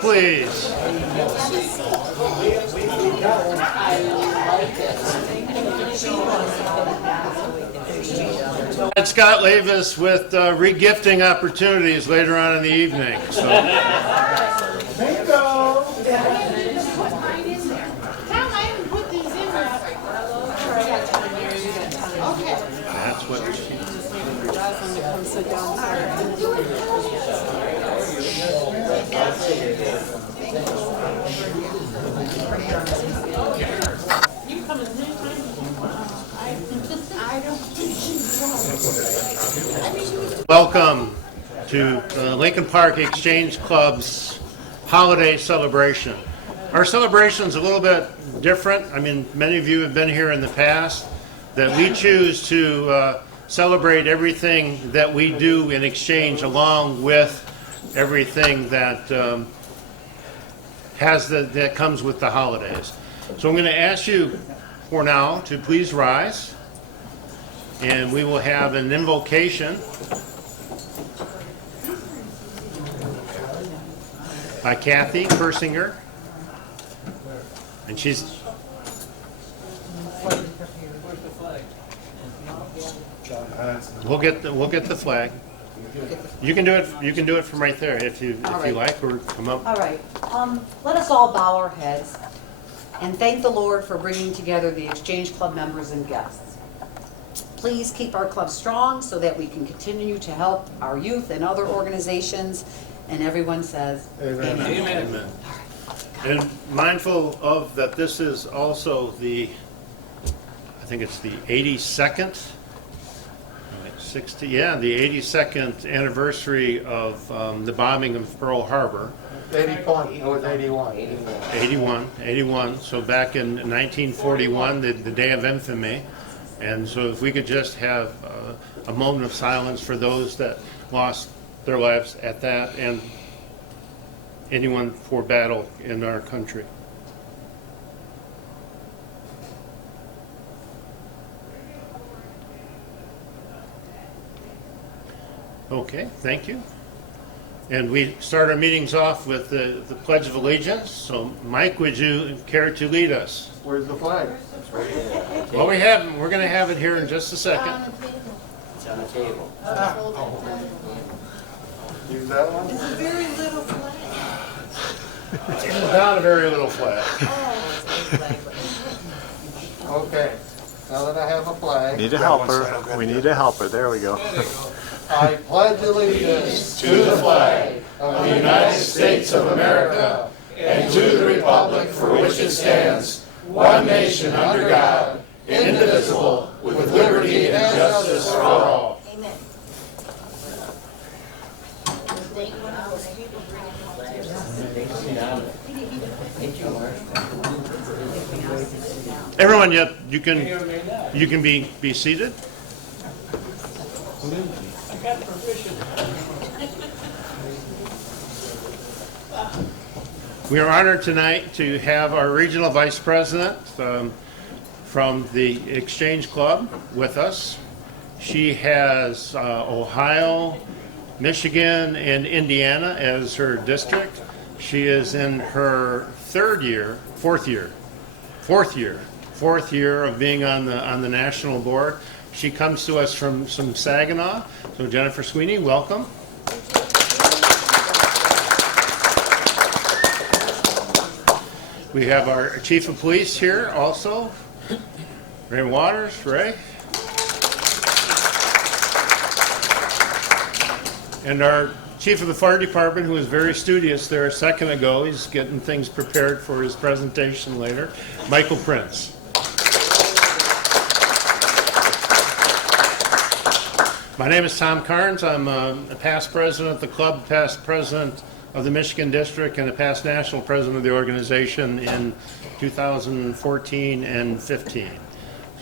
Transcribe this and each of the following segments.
Please. And Scott Lavis with regifting opportunities later on in the evening. So. Bingo! That's what Welcome to Lincoln Park Exchange Club's holiday celebration. Our celebration is a little bit different. I mean, many of you have been here in the past. That we choose to celebrate everything that we do in exchange, along with everything that that comes with the holidays. So I'm going to ask you for now to please rise, and we will have an invocation by Kathy Persinger, and she's. We'll get the flag. You can do it. You can do it from right there if you like, or come up. All right. Let us all bow our heads and thank the Lord for bringing together the Exchange Club members and guests. Please keep our club strong so that we can continue to help our youth and other organizations. And everyone says, Amen. Amen. And mindful of that, this is also the, I think it's the 82nd. The 82nd anniversary of the bombing of Pearl Harbor. 81. So back in 1941, the day of infamy. And so if we could just have a moment of silence for those that lost their lives at that, and anyone for battle in our country. Okay, thank you. And we start our meetings off with the Pledge of Allegiance. So, Mike, would you care to lead us? Where's the flag? Well, we're going to have it here in just a second. It's on the table. Use that one? It's a very little flag. It's not a very little flag. Okay. Now that I have a flag, Need a helper. We need a helper. There we go. I pledge allegiance To the flag of the United States of America and to the republic for which it stands, one nation under God, indivisible, with liberty and justice for all. Amen. Everyone, you can be seated. We are honored tonight to have our regional vice president from the Exchange Club with us. She has Ohio, Michigan, and Indiana as her district. She is in her fourth year of being on the national board. She comes to us from Saginaw. So Jennifer Sweeney, welcome. We have our chief of police here also, Ray Waters. Ray. And our chief of the fire department, who was very studious there a second ago. He's getting things prepared for his presentation later, Michael Prince. My name is Tom Carnes. I'm a past president of the club, past president of the Michigan District, and a past national president of the organization in 2014 and 15.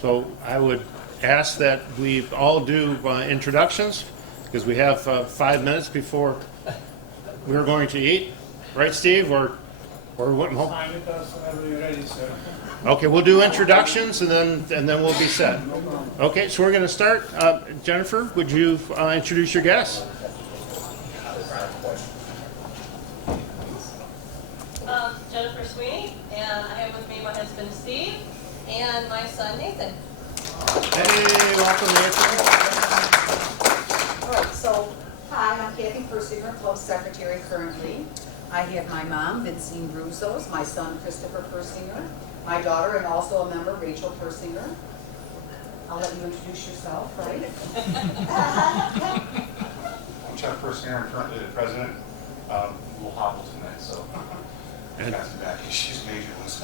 So I would ask that we all do introductions, because we have 5 minutes before we're going to eat. Right, Steve? Or what? Time with us whenever you're ready, sir. Okay, we'll do introductions and then we'll be set. Okay, so we're going to start. Jennifer, would you introduce your guests? Jennifer Sweeney, and I have with me my husband Steve and my son Nathan. Hey, welcome, Nathan. All right, so, hi, I'm Kathy Persinger, Club Secretary currently. I have my mom, Vincent Russos, my son, Christopher Persinger, my daughter, and also a member, Rachel Persinger. I'll let you introduce yourself, right? I'm Chuck Persinger, I'm currently the president. We'll hobble tonight, so And- pass it back. She's major ones.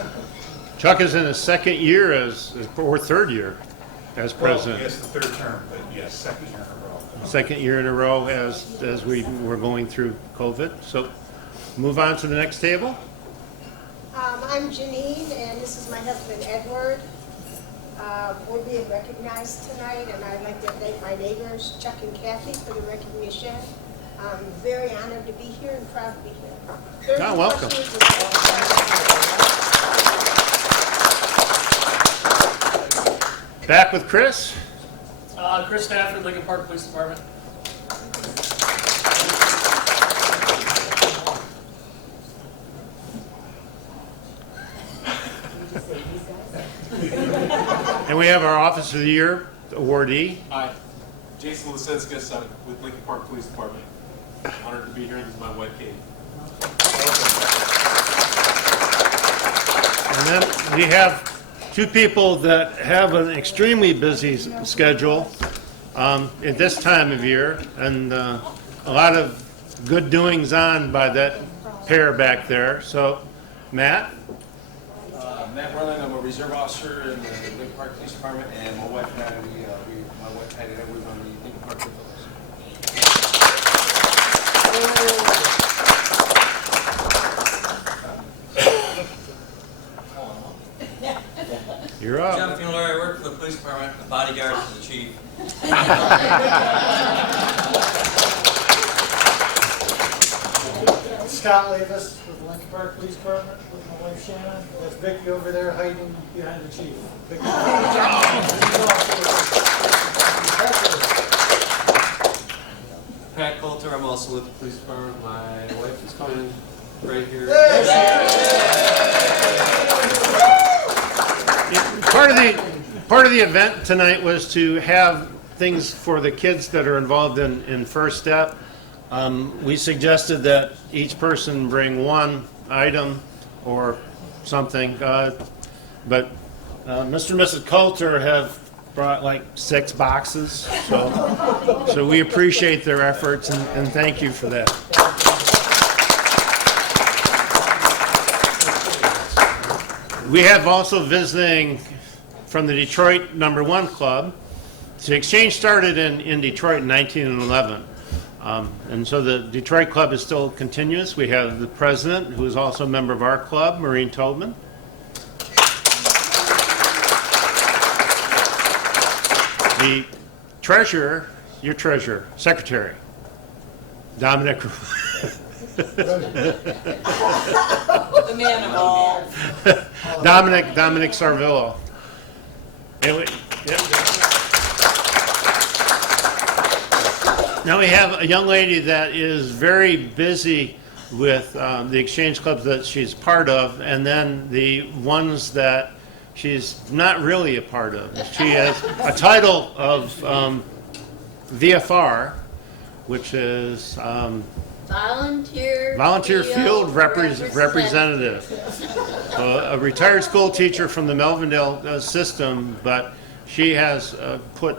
Chuck is in his second year or third year as president. Well, yes, the third term, but yes, second year in a row. Second year in a row as we were going through COVID. So move on to the next table. I'm Janine, and this is my husband Edward. We're being recognized tonight, and I'd like to thank my neighbors, Chuck and Kathy, for the recognition. I'm very honored to be here and proud to be here. Ah, welcome. Back with Chris. Chris Stafford, Lincoln Park Police Department. And we have our Officer of the Year awardee. Hi, Jason Lisenskas with Lincoln Park Police Department. Honored to be here. This is my wife, Katie. And then we have two people that have an extremely busy schedule at this time of year, and a lot of good doings on by that pair back there. So, Matt? Matt Merlin, I'm a reserve officer in the Lincoln Park Police Department, and my wife and I, my wife Patty and I, we run the Lincoln Park Police. You're John up. Fuller, I work for the police department, the bodyguard to the chief. Scott Levis with the Lincoln Park Police Department with my wife Shannon. That's Vicky over there hiding behind the chief. Vicky. Pat Coulter, I'm also with the police department. My wife is coming right here. Part of the event tonight was to have things for the kids that are involved in First Step. We suggested that each person bring one item or something, but Mr. and Mrs. Coulter have brought like 6 boxes, so we appreciate their efforts and thank you for that. We have also visiting from the Detroit #1 Club. The exchange started in Detroit in 1911. And so the Detroit Club is still continuous. We have the president, who is also a member of our club, Maureen Tobin. The treasurer, your treasurer, secretary, Dominic. The man of all. Dominic Sarvillo. And now we have a young lady that is very busy with the exchange clubs that she's part of, and then the ones that she's not really a part of. She has a title of VFR, which is Volunteer Field Representative. A retired school teacher from the Melvindale system, but she has put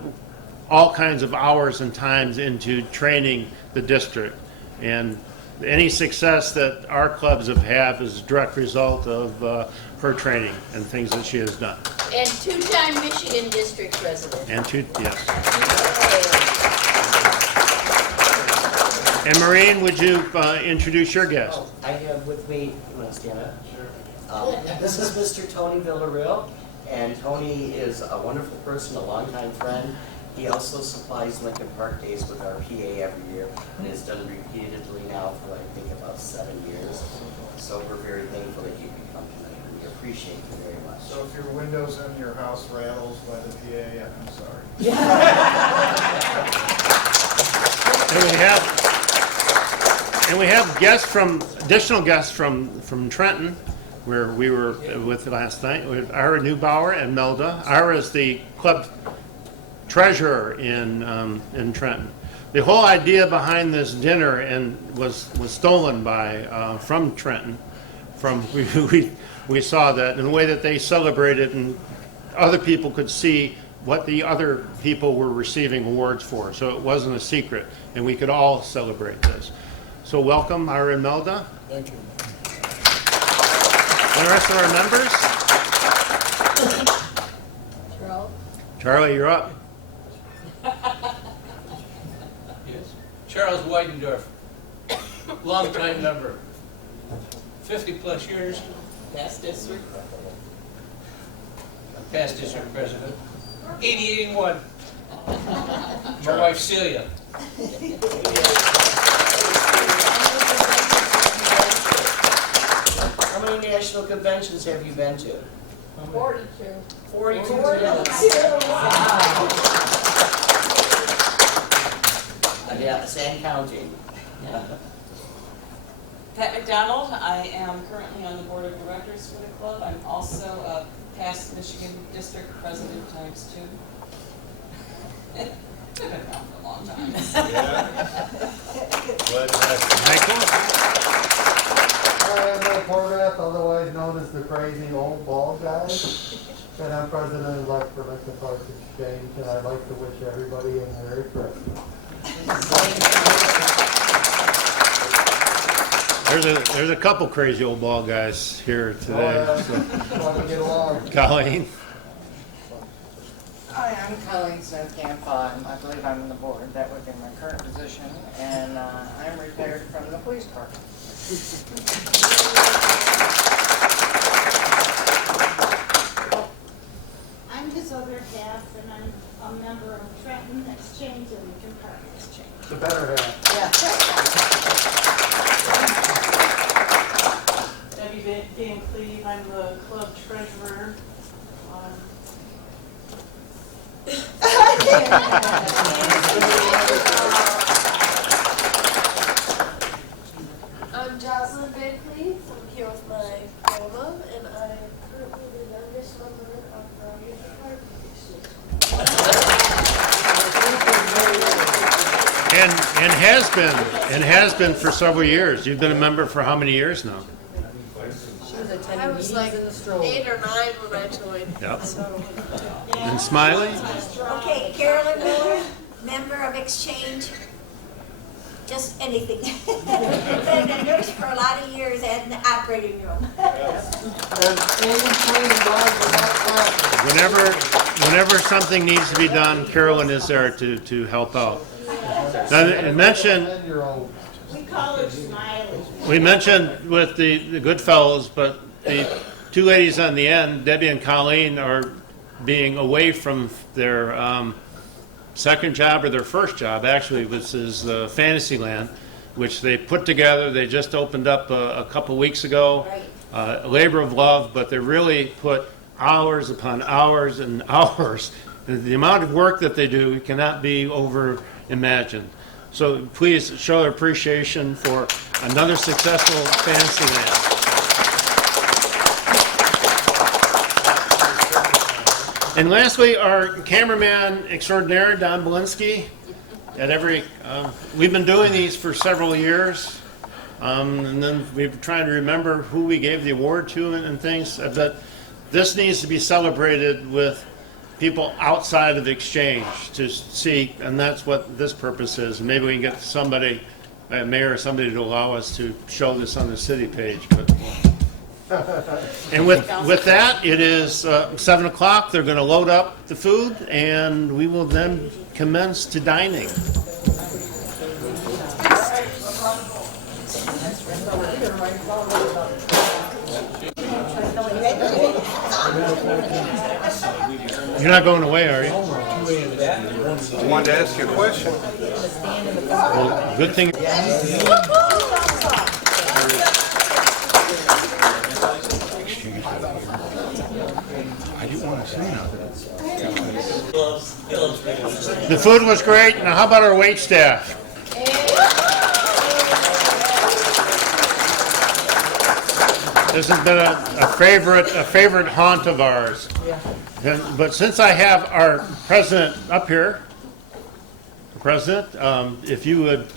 all kinds of hours and times into training the district. And any success that our clubs have had is a direct result of her training and things that she has done. And two-time Michigan District President. Yes. And Maureen, would you introduce your guest? I have with me, you want to stand up? Sure. This is Mr. Tony Villarreal, and Tony is a wonderful person, a longtime friend. He also supplies Lincoln Park Days with our PA every year, and has done repeatedly now for I think about 7 years. So we're very thankful that you could come tonight, and we appreciate you very much. So if your windows in your house rattles by the PA, I'm sorry. And we have additional guests from Trenton. where we were with last night, with Ira Neubauer and Melda. Ira is the club treasurer in Trenton. The whole idea behind this dinner was stolen by from Trenton. We saw that in the way that they celebrated, and other people could see what the other people were receiving awards for. So it wasn't a secret, and we could all celebrate this. So welcome, Ira and Melda. Thank you. And the rest of our members. Charlie, you're up. Yes. Charles Weidendorf, longtime member, 50-plus years, past district president, 81. My wife Celia. How many national conventions have you been to? 42. 42. Yeah, and counting. Pat McDonald, I am currently on the board of directors for the club. I'm also a past Michigan District President ×2. I've been around for a long time. I am Bill Portrath, otherwise known as the crazy old bald guy, and I'm president-elect for Lincoln Park Exchange, and I'd like to wish everybody a Merry Christmas. There's a couple crazy old bald guys here today. Want to get along. Colleen. Hi, I'm Colleen Smith Campa, and I believe I'm on the board. That would be my current position, and I'm retired from the police department. I'm his other half, and I'm a member of Trenton Exchange and Lincoln Park Exchange. The better half. Debbie Van Cleve, I'm the club treasurer. I'm Jocelyn Van Cleve. I'm here with my grandma, and I'm currently the youngest member of the Lincoln Park Exchange. And has been for several years. You've been a member for how many years now? I was like 8 or 9 when I joined. Yep. So. And Smiley? Okay, Carolyn Miller, member of Exchange. Just anything. Been a nurse for a lot of years and the operating room. Whenever something needs to be done, Carolyn is there to help out. Now, and mention, We call her Smiley. we mentioned with the good fellows, but the two ladies on the end, Debbie and Colleen, are being away from their second job or their first job, actually, which is Fantasyland, which they put together. They just opened up a couple weeks ago. A labor of love, but they really put hours upon hours and hours. The amount of work that they do cannot be over imagined. So please show their appreciation for another successful Fantasyland. And lastly, our cameraman extraordinaire, Don Belinsky. We've been doing these for several years, and then we've been trying to remember who we gave the award to and things. But this needs to be celebrated with people outside of the exchange to see, and that's what this purpose is. Maybe we can get somebody, a mayor or somebody, to allow us to show this on the city page. And with that, it is 7 o'clock. They're going to load up the food, and we will then commence to dining. You're not going away, are you? I wanted to ask you a question. Well, good thing. I didn't want to say nothing. The food was great. Now, how about our wait staff? This has been a favorite haunt of ours. But since I have our president up here, President, if you would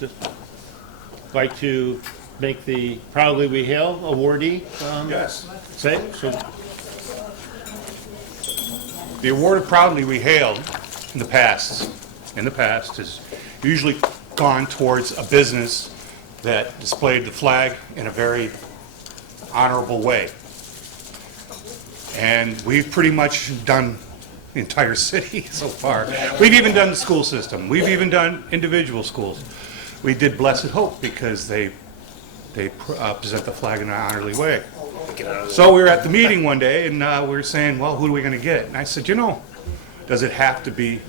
like to make the Proudly We Hail awardee. Yes. Say, so The award of Proudly We Hailed in the past has usually gone towards a business that displayed the flag in a very honorable way. And we've pretty much done the entire city so far. We've even done the school system. We've even done individual schools. We did Blessed Hope because they present the flag in an honorly way. So we were at the meeting one day and we were saying, well, who are we going to get? And I said, does it have to be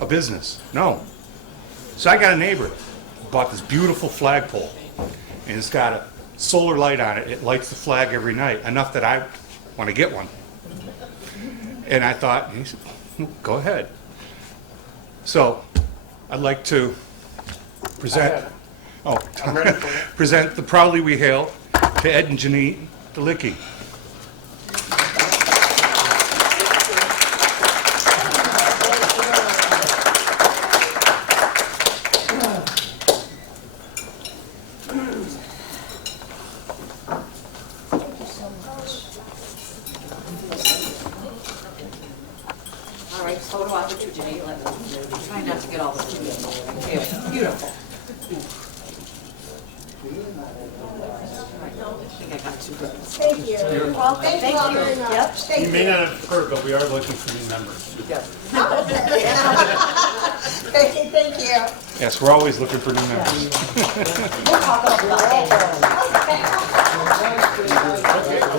a business? No. So I got a neighbor, bought this beautiful flagpole, and it's got a solar light on it. It lights the flag every night, enough that I want to get one. And I thought, he said, go ahead. So I'd like to present, present the Proudly We Hail to Ed and Janine Delicki. All right, photo opportunity. Try not to get all the beautiful. I think I got two good. Thank you. You're welcome. Thank you all very much. Yep. Thank you you. may not have heard, but we are looking for new members. Thank you. Yes, we're always looking for new members. We'll talk about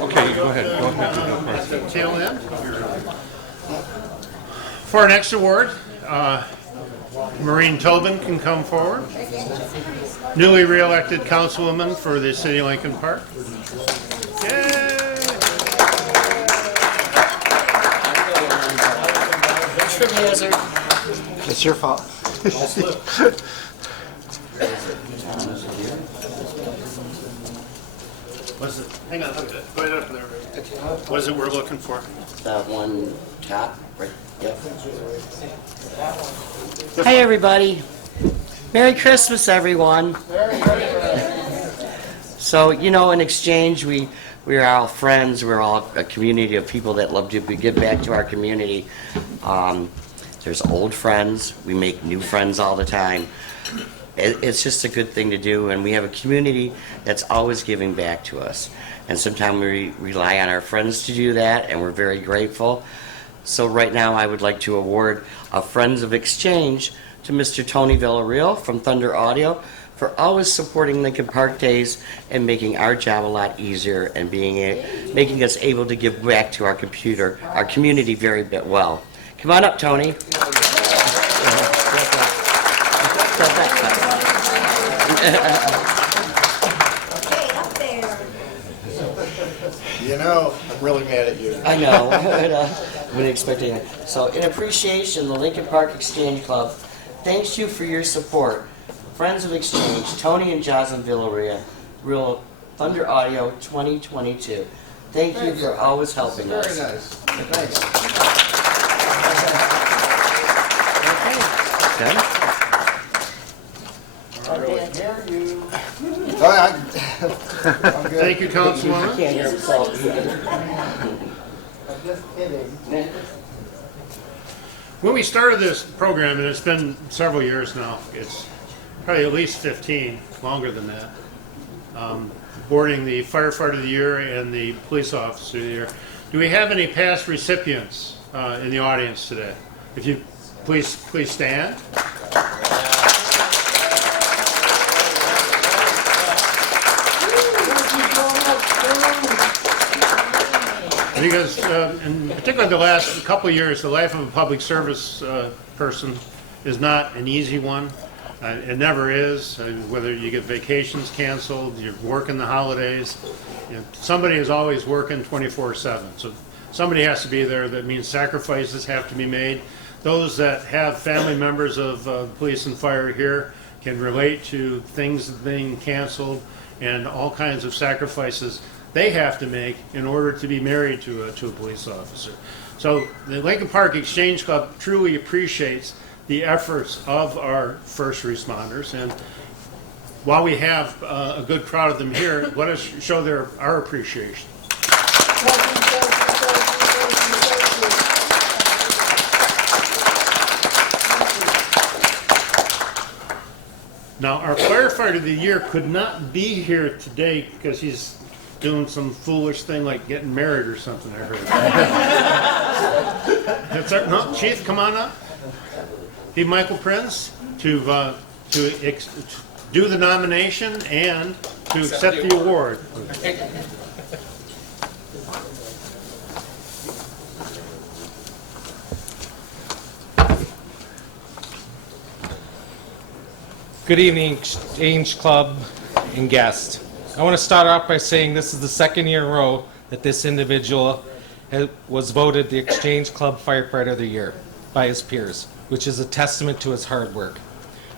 Okay, go ahead. Tail end. For our next award, Maureen Tobin can come forward. Newly re-elected councilwoman for the city of Lincoln Park. Yay! It's your fault. Was it? Hang on, look at it. Right up there. What is it we're looking for? That one top, right, yep. Hi, everybody. Merry Christmas, everyone. So, in exchange, we're all friends. We're all a community of people that love to give back to our community. There's old friends. We make new friends all the time. It's just a good thing to do, and we have a community that's always giving back to us. And sometimes we rely on our friends to do that, and we're very grateful. So right now, I would like to award a Friends of Exchange to Mr. Tony Villarreal from Thunder Audio for always supporting Lincoln Park Days and making our job a lot easier and making us able to give back to our community very well. Come on up, Tony. Okay, up there. I'm really mad at you. I know. I've been expecting it. So, in appreciation, the Lincoln Park Exchange Club thanks you for your support. Friends of Exchange, Tony and Jocelyn Villarreal, Thunder Audio 2022. Thank you for always helping us. Very nice. Thanks. Okay. I really hear you. I'm good. Thank you, Councilwoman. I can't hear myself. I'm just kidding. When we started this program, and it's been several years now, it's probably at least 15, longer than that, awarding the Firefighter of the Year and the Police Officer of the Year. Do we have any past recipients in the audience today? If you please stand. Because in particular the last couple of years, the life of a public service person is not an easy one. It never is, whether you get vacations canceled, you're working the holidays. Somebody is always working 24/7. So somebody has to be there. That means sacrifices have to be made. Those that have family members of police and fire here can relate to things being canceled and all kinds of sacrifices they have to make in order to be married to a police officer. So the Lincoln Park Exchange Club truly appreciates the efforts of our first responders, and while we have a good crowd of them here, let us show our appreciation. Now, our firefighter of the year could not be here today because he's doing some foolish thing like getting married or something, I heard. No, Chief, come on up. Need Michael Prince to do the nomination and to accept the award. Good evening, Exchange Club and guests. I want to start off by saying this is the second year in a row that this individual was voted the Exchange Club Firefighter of the Year by his peers, which is a testament to his hard work.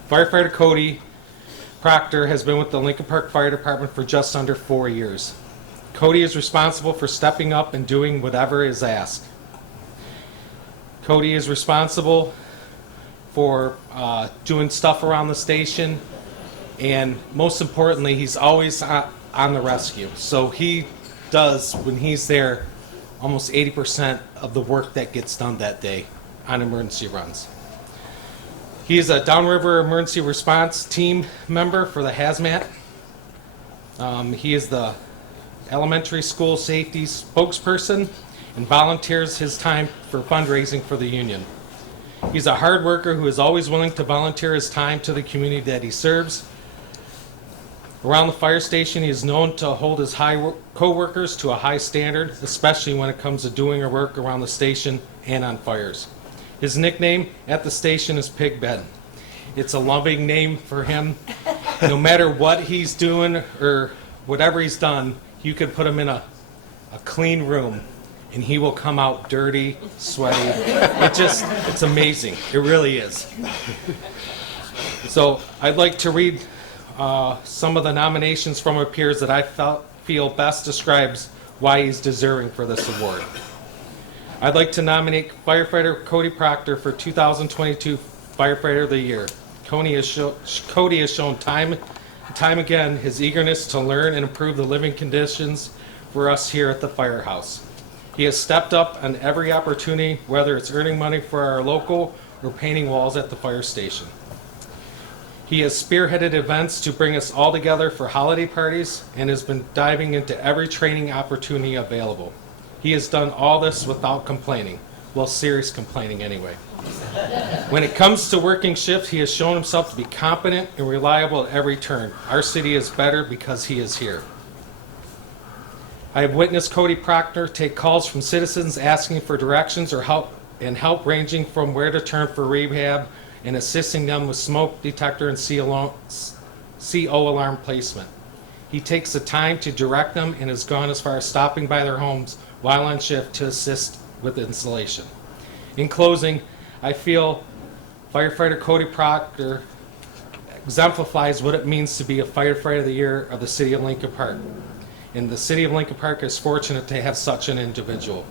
Firefighter Cody Proctor has been with the Lincoln Park Fire Department for just under 4 years. Cody is responsible for stepping up and doing whatever is asked. Cody is responsible for doing stuff around the station, and most importantly, he's always on the rescue. So he does, when he's there, almost 80% of the work that gets done that day on emergency runs. He is a Downriver Emergency Response Team member for the HAZMAT. He is the elementary school safety spokesperson and volunteers his time for fundraising for the union. He's a hard worker who is always willing to volunteer his time to the community that he serves. Around the fire station, he is known to hold his co-workers to a high standard, especially when it comes to doing her work around the station and on fires. His nickname at the station is Pig Ben. It's a loving name for him. No matter what he's doing or whatever he's done, you could put him in a clean room and he will come out dirty, sweaty. It's amazing. It really is. So I'd like to read some of the nominations from our peers that I feel best describes why he's deserving for this award. I'd like to nominate Firefighter Cody Proctor for 2022 Firefighter of the Year. Cody has shown time and time again his eagerness to learn and improve the living conditions for us here at the firehouse. He has stepped up on every opportunity, whether it's earning money for our local or painting walls at the fire station. He has spearheaded events to bring us all together for holiday parties and has been diving into every training opportunity available. He has done all this without complaining. Well, serious complaining anyway. When it comes to working shifts, he has shown himself to be competent and reliable at every turn. Our city is better because he is here. I have witnessed Cody Proctor take calls from citizens asking for directions or help ranging from where to turn for rehab and assisting them with smoke detector and CO alarm placement. He takes the time to direct them and has gone as far as stopping by their homes while on shift to assist with installation. In closing, I feel Firefighter Cody Proctor exemplifies what it means to be a Firefighter of the Year of the City of Lincoln Park. And the City of Lincoln Park is fortunate to have such an individual.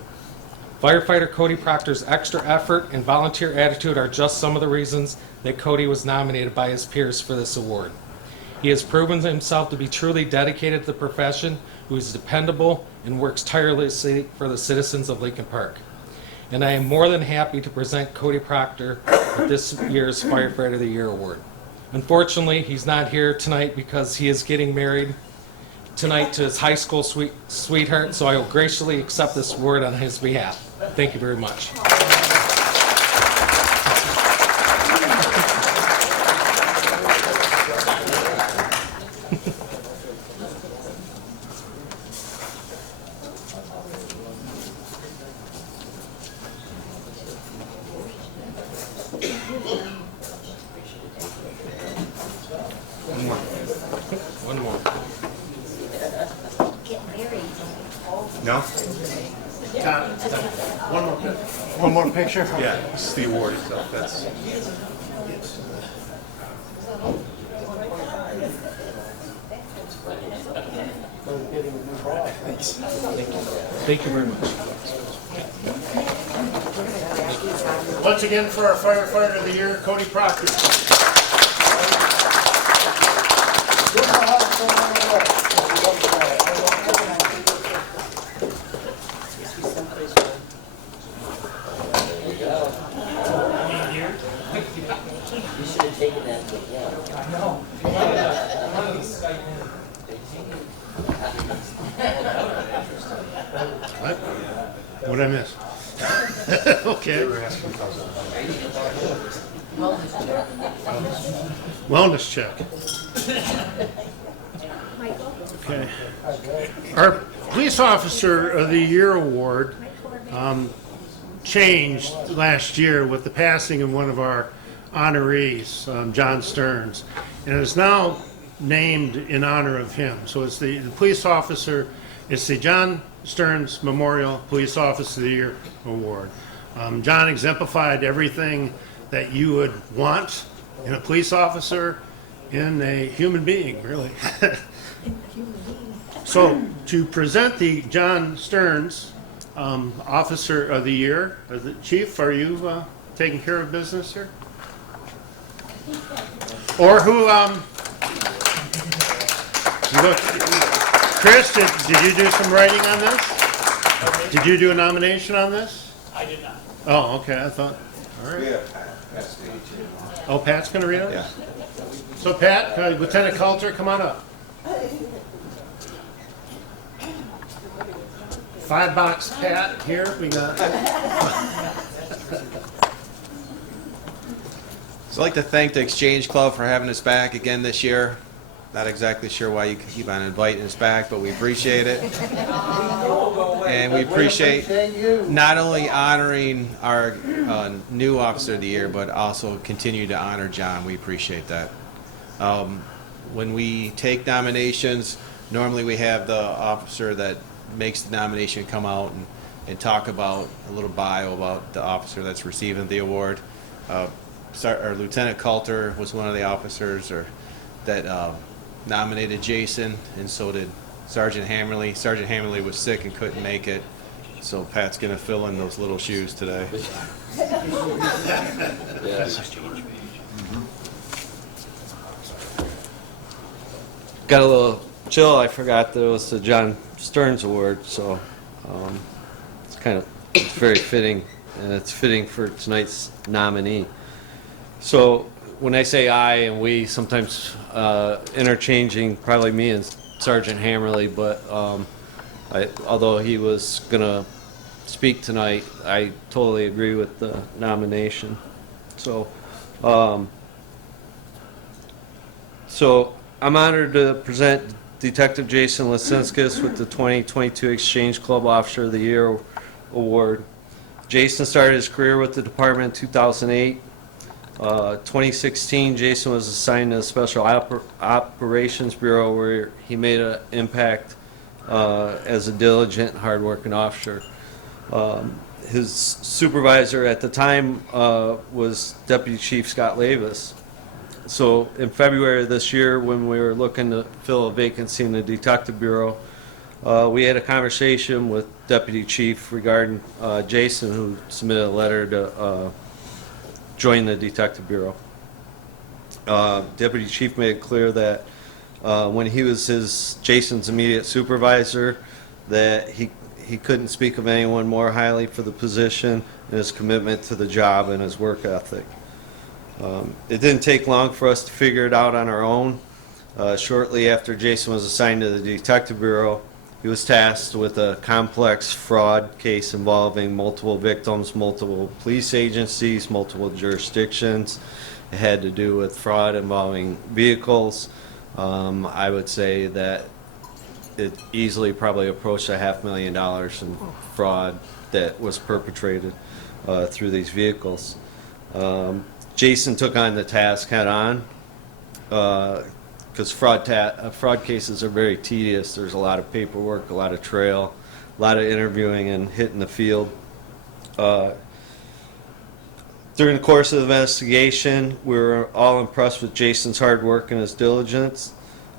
Firefighter Cody Proctor's extra effort and volunteer attitude are just some of the reasons that Cody was nominated by his peers for this award. He has proven himself to be truly dedicated to the profession, who is dependable and works tirelessly for the citizens of Lincoln Park. And I am more than happy to present Cody Proctor with this year's Firefighter of the Year award. Unfortunately, he's not here tonight because he is getting married tonight to his high school sweetheart, so I will graciously accept this award on his behalf. Thank you very much. One more. Get married. No? One more picture? Yeah, this is the award itself. That's. getting a new ball. Thank you very much. Once again, for our firefighter of the year, Cody Proctor. You should have taken that to him. I know. What? What'd I miss? Okay. Wellness check. Okay. Our Police Officer of the Year award changed last year with the passing of one of our honorees, John Stearns, and it is now named in honor of him. So it's the police officer, it's the John Stearns Memorial Police Officer of the Year Award. John exemplified everything that you would want in a police officer, in a human being, really. So to present the John Stearns Officer of the Year, the Chief, are you taking care of business here? Or who, Chris, did you do some writing on this? Did you do a nomination on this? I did not. Oh, okay, I thought, all right. Oh, Pat's gonna read it? Yeah. So Pat, Lieutenant Coulter, come on up. 5-box Pat here, we got. So I'd like to thank the Exchange Club for having us back again this year. Not exactly sure why you keep on inviting us back, but we appreciate it. And we appreciate not only honoring our new Officer of the Year, but also continue to honor John. We appreciate that. When we take nominations, normally we have the officer that makes the nomination come out and talk about a little bio about the officer that's receiving the award. Our Lieutenant Coulter was one of the officers that nominated Jason, and so did Sergeant Hammerly. Sergeant Hammerly was sick and couldn't make it, so Pat's going to fill in those little shoes today. Got a little chill. I forgot that it was the John Stearns Award, so it's very fitting, and it's fitting for tonight's nominee. So when I say I and we, sometimes interchanging probably me and Sergeant Hammerly, but although he was going to speak tonight, I totally agree with the nomination. So I'm honored to present Detective Jason Lisinskis with the 2022 Exchange Club Officer of the Year Award. Jason started his career with the department in 2008. 2016, Jason was assigned to the Special Operations Bureau, where he made an impact as a diligent, hardworking officer. His supervisor at the time was Deputy Chief Scott Lavis. So in February of this year, when we were looking to fill a vacancy in the Detective Bureau, we had a conversation with Deputy Chief regarding Jason, who submitted a letter to join the Detective Bureau. Deputy Chief made it clear that when he was Jason's immediate supervisor, that he couldn't speak of anyone more highly for the position and his commitment to the job and his work ethic. It didn't take long for us to figure it out on our own. Shortly after Jason was assigned to the Detective Bureau, he was tasked with a complex fraud case involving multiple victims, multiple police agencies, multiple jurisdictions. It had to do with fraud involving vehicles. I would say that it easily probably approached $500,000 in fraud that was perpetrated through these vehicles. Jason took on the task head on because fraud cases are very tedious. There's a lot of paperwork, a lot of trail, a lot of interviewing and hitting the field. During the course of the investigation, we were all impressed with Jason's hard work and his diligence.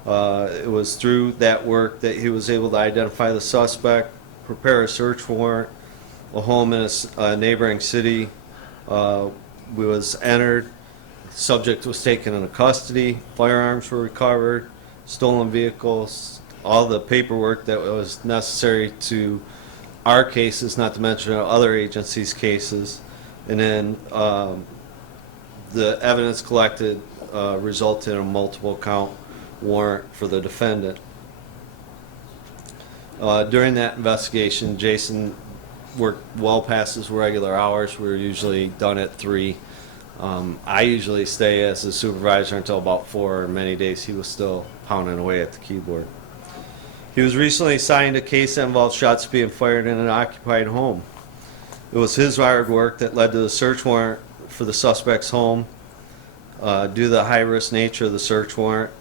It was through that work that he was able to identify the suspect, prepare a search warrant. A home in a neighboring city was entered. Subject was taken into custody. Firearms were recovered. Stolen vehicles. All the paperwork that was necessary to our cases, not to mention other agencies' cases. And then the evidence collected resulted in a multiple count warrant for the defendant. During that investigation, Jason worked well past his regular hours. We were usually done at 3. I usually stay as a supervisor until about 4, and many days he was still pounding away at the keyboard. He was recently assigned a case that involved shots being fired in an occupied home. It was his hard work that led to the search warrant for the suspect's home. Due to the high-risk nature of the search warrant,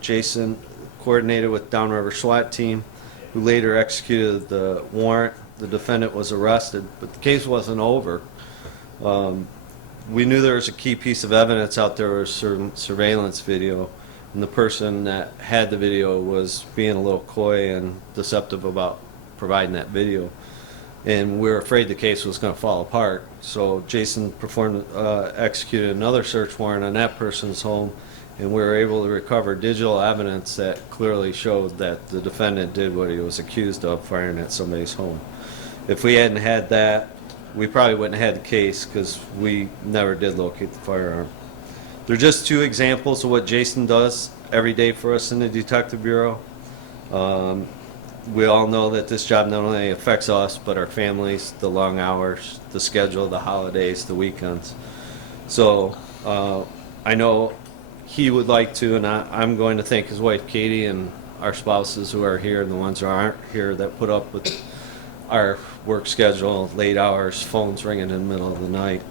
Jason coordinated with Downriver SWAT team, who later executed the warrant. The defendant was arrested, but the case wasn't over. We knew there was a key piece of evidence out there, was surveillance video, and the person that had the video was being a little coy and deceptive about providing that video. And we were afraid the case was going to fall apart. So Jason executed another search warrant on that person's home, and we were able to recover digital evidence that clearly showed that the defendant did what he was accused of, firing at somebody's home. If we hadn't had that, we probably wouldn't have had the case, because we never did locate the firearm. They're just 2 examples of what Jason does every day for us in the Detective Bureau. We all know that this job not only affects us, but our families, the long hours, the schedule, the holidays, the weekends. So I know he would like to, and I'm going to thank his wife Katie and our spouses who are here and the ones who aren't here that put up with our work schedule, late hours, phones ringing in the middle of the night.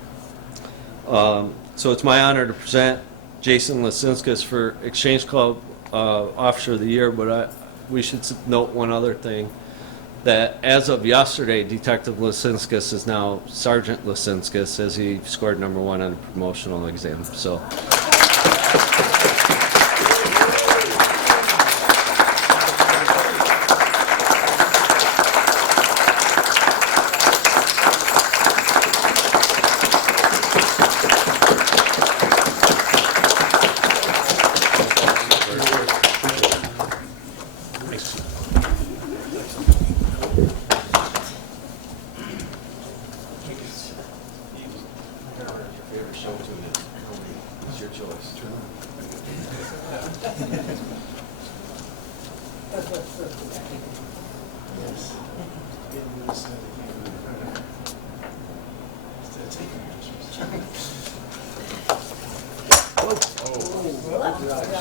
So it's my honor to present Jason Lasinskas for Exchange Club Officer of the Year, but we should note one other thing, that as of yesterday, Detective Lasinskas is now Sergeant Lasinskas, as he scored #1 on a promotional exam. So.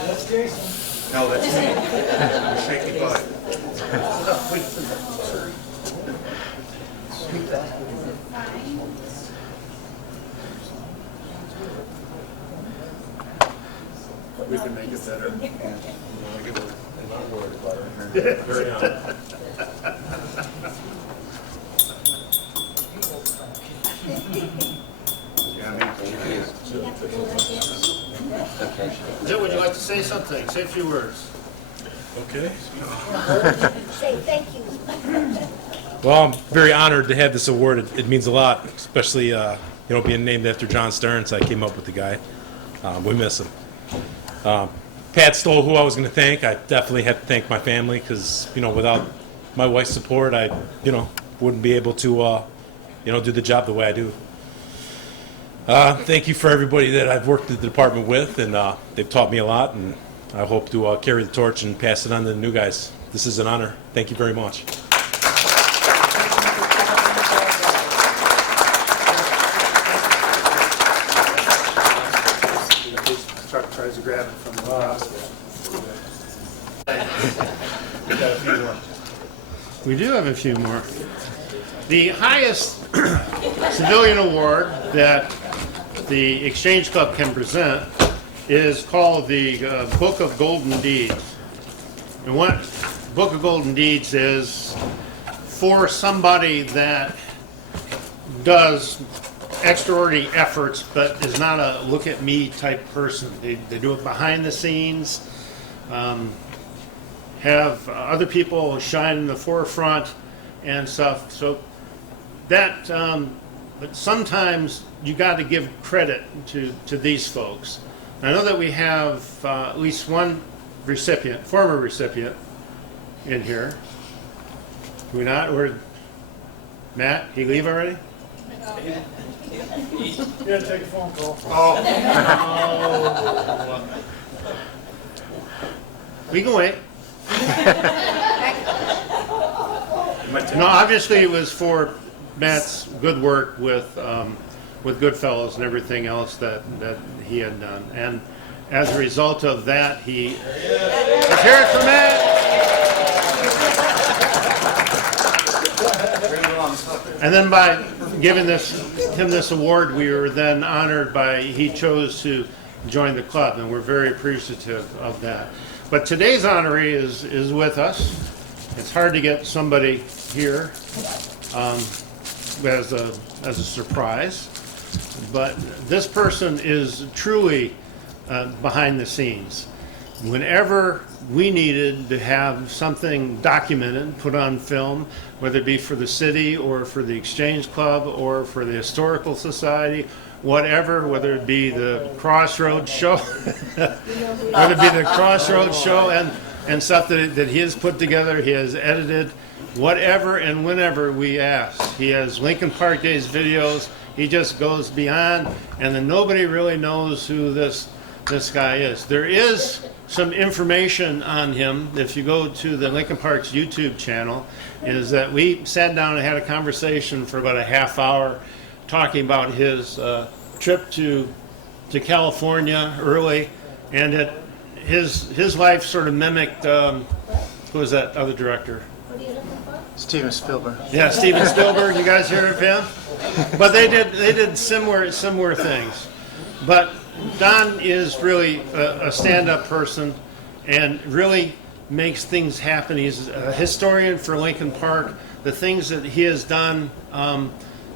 That's Jason. No, that's me. Shaky butt. We can make it better. Very honest. Jim, would you like to say something? Say a few words. Okay. Say thank you. Well, I'm very honored to have this award. It means a lot, especially being named after John Stearns. I came up with the guy. We miss him. Pat Stoll, who I was going to thank. I definitely have to thank my family, because without my wife's support, I wouldn't be able to do the job the way I do. Thank you for everybody that I've worked at the department with, and they've taught me a lot, and I hope to carry the torch and pass it on to the new guys. This is an honor. Thank you very much. Truck tries to grab it from the hospital. We got a few more. We do have a few more. The highest civilian award that the Exchange Club can present is called the Book of Golden Deeds. And what Book of Golden Deeds is for somebody that does extraordinary efforts but is not a look at me type person. They do it behind the scenes. have other people shine in the forefront and stuff. So that, but sometimes you got to give credit to these folks. I know that we have at least one recipient, former recipient, in here. Do we not? Or Matt, he leave already? You gotta take a phone call. Oh. We can wait. No, obviously it was for Matt's good work with Goodfellas and everything else that he had done. And as a result of that, let's hear it for Matt. And then by giving him this award, we were then honored he chose to join the club, and we're very appreciative of that. But today's honoree is with us. It's hard to get somebody here as a surprise, but this person is truly behind the scenes. Whenever we needed to have something documented, put on film, whether it be for the city or for the Exchange Club or for the Historical Society, whatever, whether it be the Crossroads show, whether it be the Crossroads show and stuff that he has put together, he has edited, whatever and whenever we ask. He has Lincoln Park Days videos. He just goes beyond, and then nobody really knows who this guy is. There is some information on him. If you go to the Lincoln Parks YouTube channel, is that we sat down and had a conversation for about a half hour talking about his trip to California early, and his life sort of mimicked, who was that other director? Steven Spielberg. Yeah, Steven Spielberg. You guys heard of him? But they did similar things. But Don is really a stand-up person and really makes things happen. He's a historian for Lincoln Park. The things that he has done,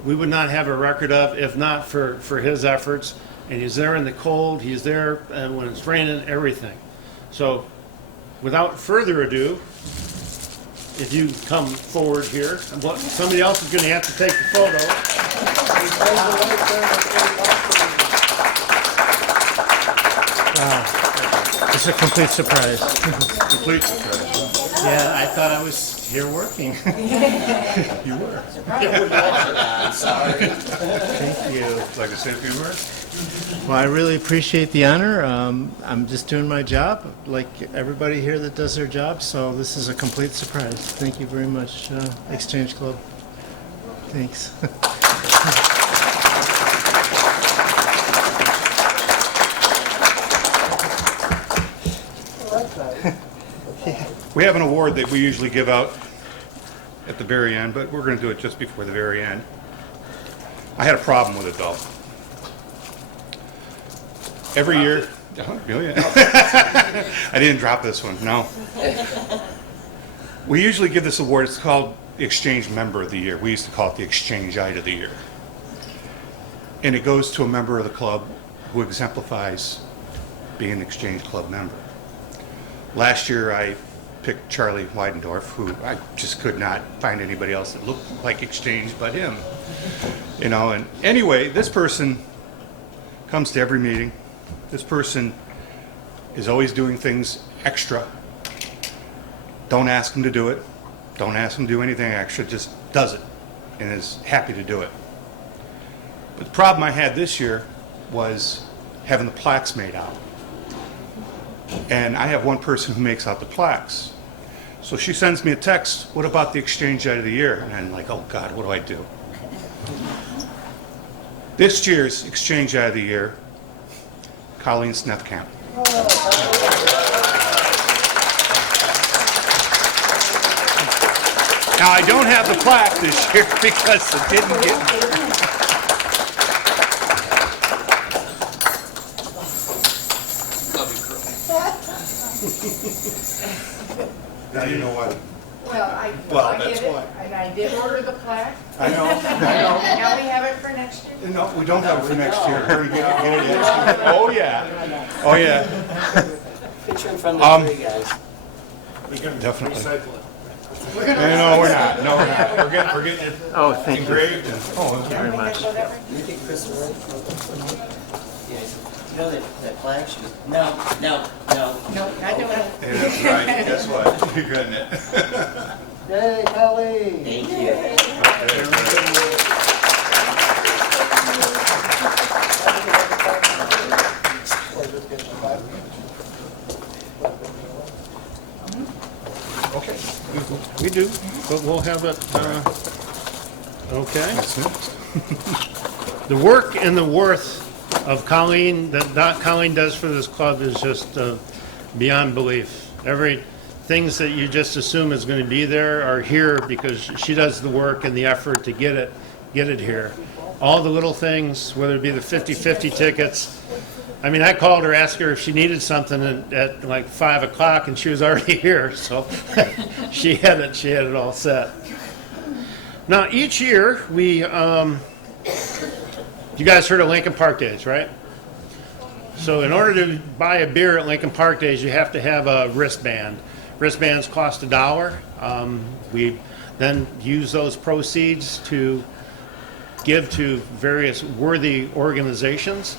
we would not have a record of if not for his efforts. And he's there in the cold. He's there when it's raining, everything. So without further ado, if you come forward here, somebody else is going to have to take the photo. Wow. It's a complete surprise. Complete surprise. Yeah, I thought I was here working. You were. Sorry. Thank you. Would like to say a few words? Well, I really appreciate the honor. I'm just doing my job, like everybody here that does their job, so this is a complete surprise. Thank you very much, Exchange Club. Thanks. We have an award that we usually give out at the very end, but we're going to do it just before the very end. I had a problem with it, though. Every year... Oh, yeah. I didn't drop this one, no. We usually give this award, it's called the Exchange Member of the Year. We used to call it the Exchangeite of the Year. And it goes to a member of the club who exemplifies being an Exchange Club member. Last year I picked Charlie Weidendorf, who I just could not find anybody else that looked like Exchange but him. You know, and anyway, this person comes to every meeting. This person is always doing things extra. Don't ask him to do it. Don't ask him to do anything extra, just does it and is happy to do it. But the problem I had this year was having the plaques made out. And I have one person who makes out the plaques. So she sends me a text, what about the Exchangeite of the Year? And I'm like, oh God, what do I do? This year's Exchangeite of the Year, Colleen Snethkamp. Now I don't have the plaque this year because it didn't get... Now you know what? Well, I get it, and I did order the plaque. I know, I know. Now we have it for next year? No, we don't have it for next year. We're gonna get it next year. Oh, yeah. Oh, yeah. Picture in front of the tree, guys. We can Definitely. recycle it. No, we're not. No, we're not. We're getting it Oh, thank you. engraved and. Thank you very much. You think Chris will write? Yes. You know that flag should, no. No, not doing it. Yeah, that's right. Guess what? You're getting it. Yay, Kelly! Thank you. Okay. We do, but we'll have it, okay. That's next. The work and the worth of Colleen, that Colleen does for this club is just beyond belief. Things that you just assume is going to be there are here because she does the work and the effort to get it here. All the little things, whether it be the 50/50 tickets. I mean, I called her, asked her if she needed something at like 5 o'clock, and she was already here, so she had it all set. Now, each year, you guys heard of Lincoln Park Days, right? So in order to buy a beer at Lincoln Park Days, you have to have a wristband. Wristbands cost $1. We then use those proceeds to give to various worthy organizations.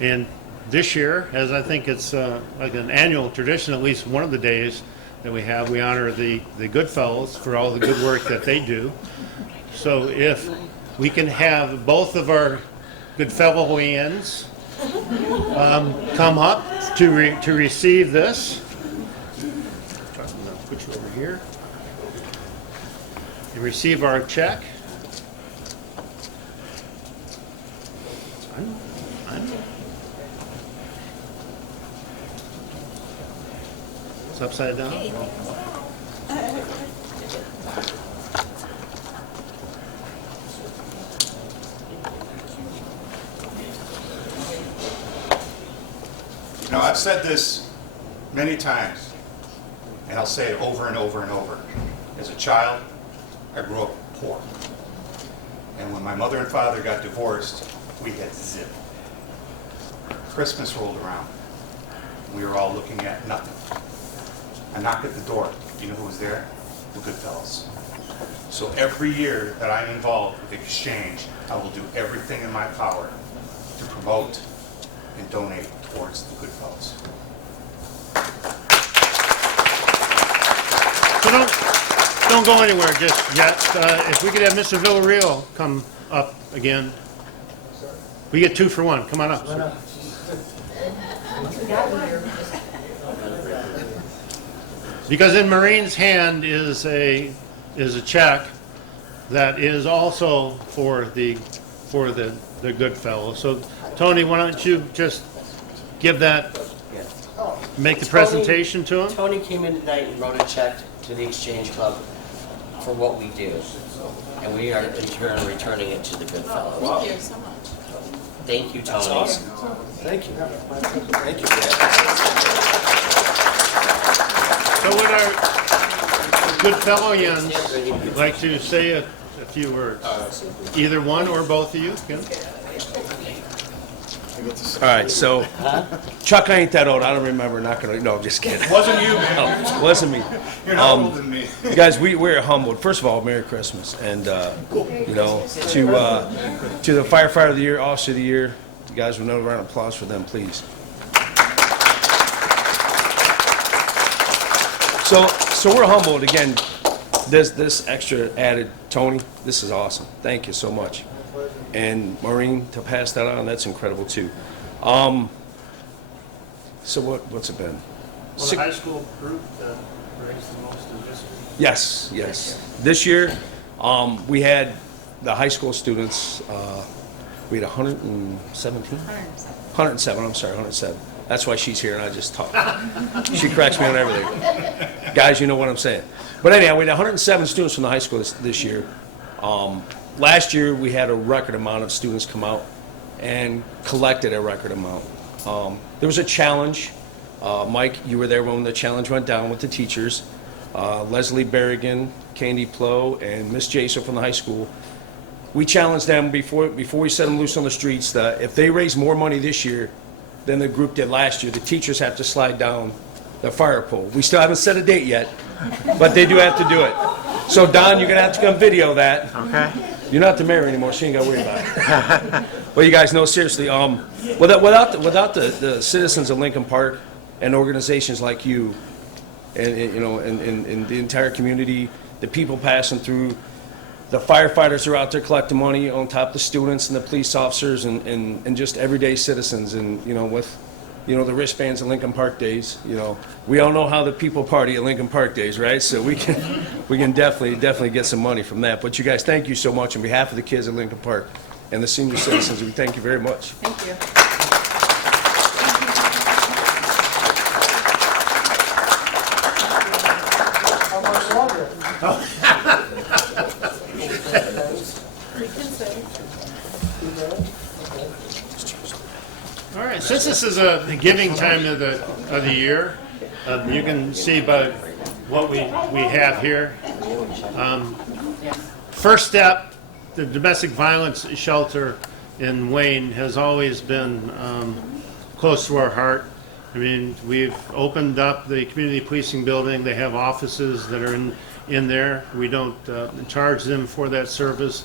And this year, as I think it's like an annual tradition, at least one of the days that we have, we honor the Goodfellows for all the good work that they do. So if we can have both of our Goodfellowians come up to receive this. Put you over here. And receive our check. It's upside down. You know, I've said this many times, and I'll say it over and over and over. As a child, I grew up poor. And when my mother and father got divorced, we had zip. Christmas rolled around. We were all looking at nothing. I knocked at the door. You know who was there? The Goodfellas. So every year that I'm involved with Exchange, I will do everything in my power to promote and donate towards the Goodfellas. So don't go anywhere just yet. If we could have Mr. Villarreal come up again. We get 2 for 1. Come on up, sir. Because in Maureen's hand is a check that is also for the Goodfellows. So Tony, why don't you just give that, make the presentation to him? Tony came in tonight and wrote a check to the Exchange Club for what we do. And we are in turn returning it to the Goodfellows. Thank you so much. Thank you, Tony. Thank you. Thank you. So would our Goodfellowians like to say a few words? Either one or both of you can. All right, so Chuck, I ain't that old. I don't remember. Not gonna. No, I'm just kidding. Wasn't you, man. No, wasn't me. You're not older than me. Guys, we're humbled. First of all, Merry Christmas, and you know, to the firefighter of the year, officer of the year. You guys, with another round of applause for them, please. So we're humbled again. This extra added, Tony. This is awesome. Thank you so much. And Maureen, to pass that on, that's incredible too. So what's it been? Well, the high school group that raised the most in history. Yes. This year, we had the high school students, we had 117? 107, I'm sorry, 107. That's why she's here and I just talk. She corrects me on everything. Guys, you know what I'm saying. But anyhow, we had 107 students from the high school this year. Last year, we had a record amount of students come out and collected a record amount. There was a challenge. Mike, you were there when the challenge went down with the teachers. Leslie Berrigan, Candy Plow, and Miss Jason from the high school. We challenged them before we set them loose on the streets that if they raise more money this year than the group did last year, the teachers have to slide down the fire pole. We still haven't set a date yet, but they do have to do it. So Don, you're gonna have to come video that. Okay. You're not the mayor anymore, so you ain't gotta worry about it. Well, you guys know, seriously, without the citizens of Lincoln Park and organizations like you, and you know, and the entire community, the people passing through, the firefighters are out there collecting money on top of the students and the police officers and just everyday citizens, and you know, with the wristbands and Lincoln Park Days, we all know how the people party at Lincoln Park Days, right? So we can definitely get some money from that. But you guys, thank you so much on behalf of the kids at Lincoln Park and the senior citizens. We thank you very much. Thank you. How much longer? All right, since this is the giving time of the year, you can see by what we have here. First Step, the domestic violence shelter in Wayne has always been close to our heart. I mean, we've opened up the community policing building. They have offices that are in there. We don't charge them for that service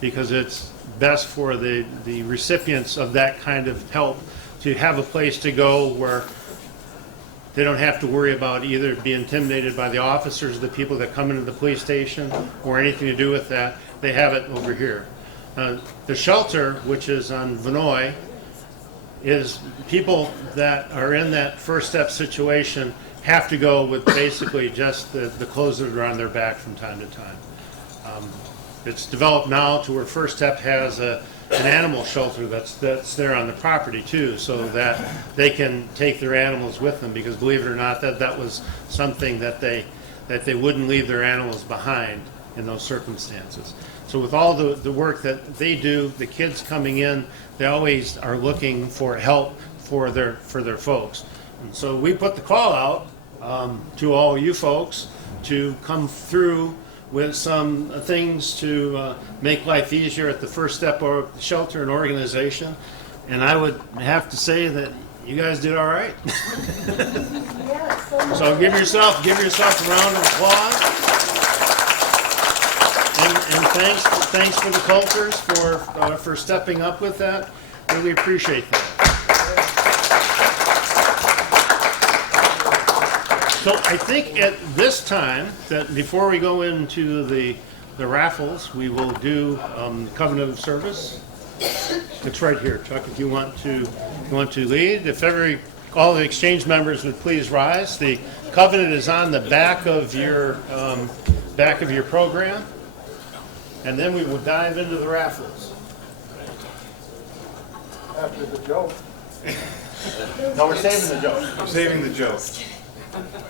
because it's best for the recipients of that kind of help to have a place to go where they don't have to worry about either being intimidated by the officers, the people that come into the police station, or anything to do with that. They have it over here. The shelter, which is on Vinoy, is people that are in that First Step situation have to go with basically just the clothes that are on their back from time to time. It's developed now to where First Step has an animal shelter that's there on the property too, so that they can take their animals with them, because believe it or not, that was something that they wouldn't leave their animals behind in those circumstances. So with all the work that they do, the kids coming in, they always are looking for help for their folks. And so we put the call out to all you folks to come through with some things to make life easier at the First Step or shelter and organization. And I would have to say that you guys did all right. So give yourself a round of applause. And thanks for the Coulters for stepping up with that. Really appreciate that. So I think at this time, that before we go into the raffles, we will do covenant of service. It's right here, Chuck. If you want to lead, if all the exchange members would please rise. The covenant is on the back of your program, and then we will dive into the raffles. After the joke. No, we're saving the joke. I'm saving the joke.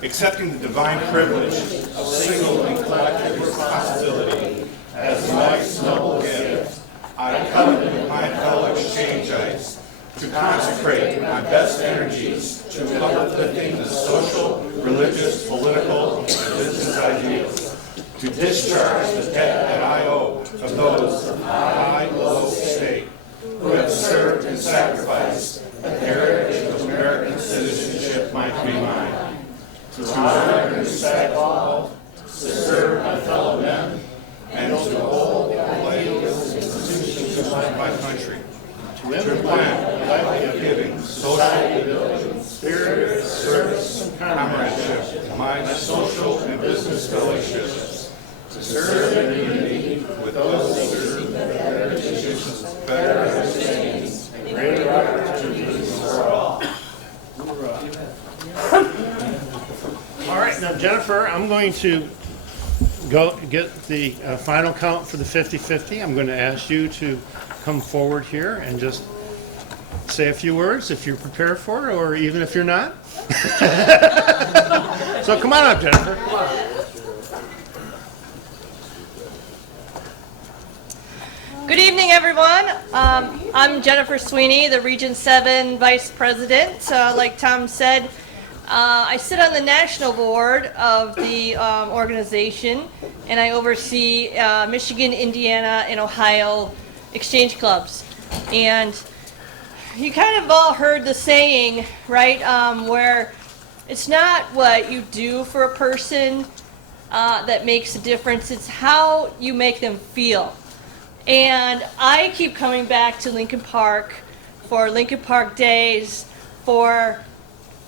Accepting the divine privilege of single and collective responsibility as life's noble gift, I covenant with my fellow exchangites to consecrate my best energies to uplifting the social, religious, political, and business ideals, to discharge the debt that I owe of those of high, low estate who have served and sacrificed that the heritage of American citizenship might be mine. To honor and respect all, to serve my fellow men, and to uphold the ideals and institutions of my country. To implement a life of giving, social spirit, service, and comradeship in my social and business fellowships. To serve in unity with those who serve better institutions, better understandings, and greater opportunities for all. All right, now Jennifer, I'm going to go get the final count for the 50-50. I'm going to ask you to come forward here and just say a few words if you're prepared for it, or even if you're not. So come on up, Jennifer. Come on. Good evening, everyone. I'm Jennifer Sweeney, the Region 7 Vice President. Like Tom said, I sit on the national board of the organization, and I oversee Michigan, Indiana, and Ohio exchange clubs. And you kind of all heard the saying, right, where it's not what you do for a person that makes a difference. It's how you make them feel. And I keep coming back to Lincoln Park for Lincoln Park Days, for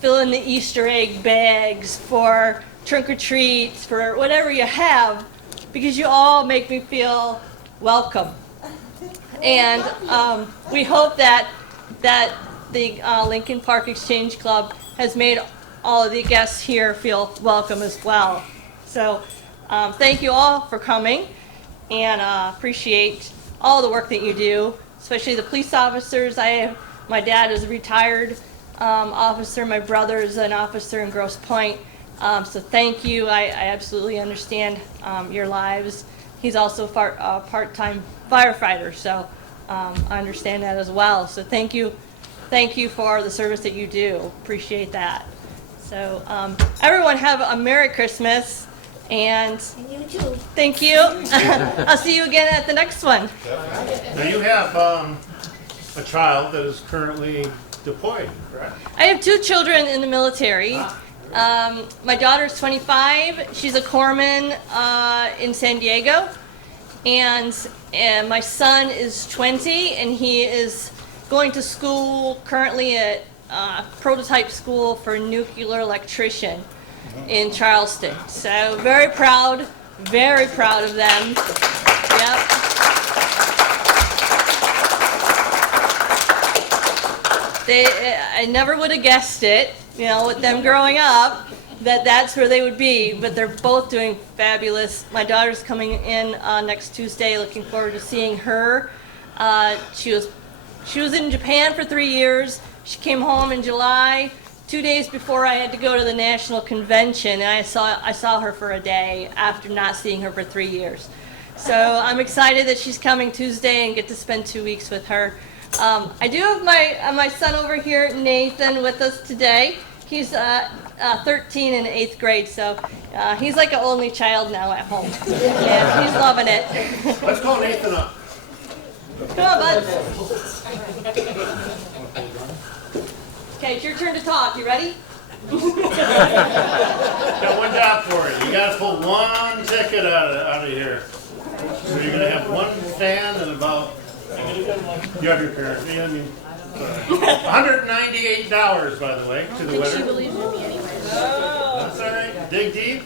filling the Easter egg bags, for trunk or treats, for whatever you have, because you all make me feel welcome. And we hope that the Lincoln Park Exchange Club has made all of the guests here feel welcome as well. So thank you all for coming, and appreciate all the work that you do, especially the police officers. My dad is a retired officer. My brother is an officer in Grosse Pointe. So thank you. I absolutely understand your lives. He's also a part-time firefighter, so I understand that as well. So thank you for the service that you do. Appreciate that. So everyone have a Merry Christmas, and You too. thank you. I'll see you again at the next one. Now you have a child that is currently deployed, correct? I have two children in the military. My daughter's 25. She's a corpsman in San Diego. And my son is 20, and he is going to school currently at prototype school for nuclear electrician in Charleston. So very proud of them. Yep. I never would have guessed it, with them growing up, that's where they would be, but they're both doing fabulous. My daughter's coming in next Tuesday, looking forward to seeing her. She was in Japan for 3 years. She came home in July, 2 days before I had to go to the national convention, and I saw her for a day after not seeing her for 3 years. So I'm excited that she's coming Tuesday and get to spend 2 weeks with her. I do have my son over here, Nathan, with us today. He's 13 in 8th grade, so he's like an only child now at home. Yeah, he's loving it. Let's call Nathan up. Come on, bud. Okay, it's your turn to talk. You ready? Got one job for you. You got to pull one ticket out of here. So you're going to have one fan and about. You have your parents. $198, by the way, to the winner. She believes in me anyway. That's all right. Dig deep.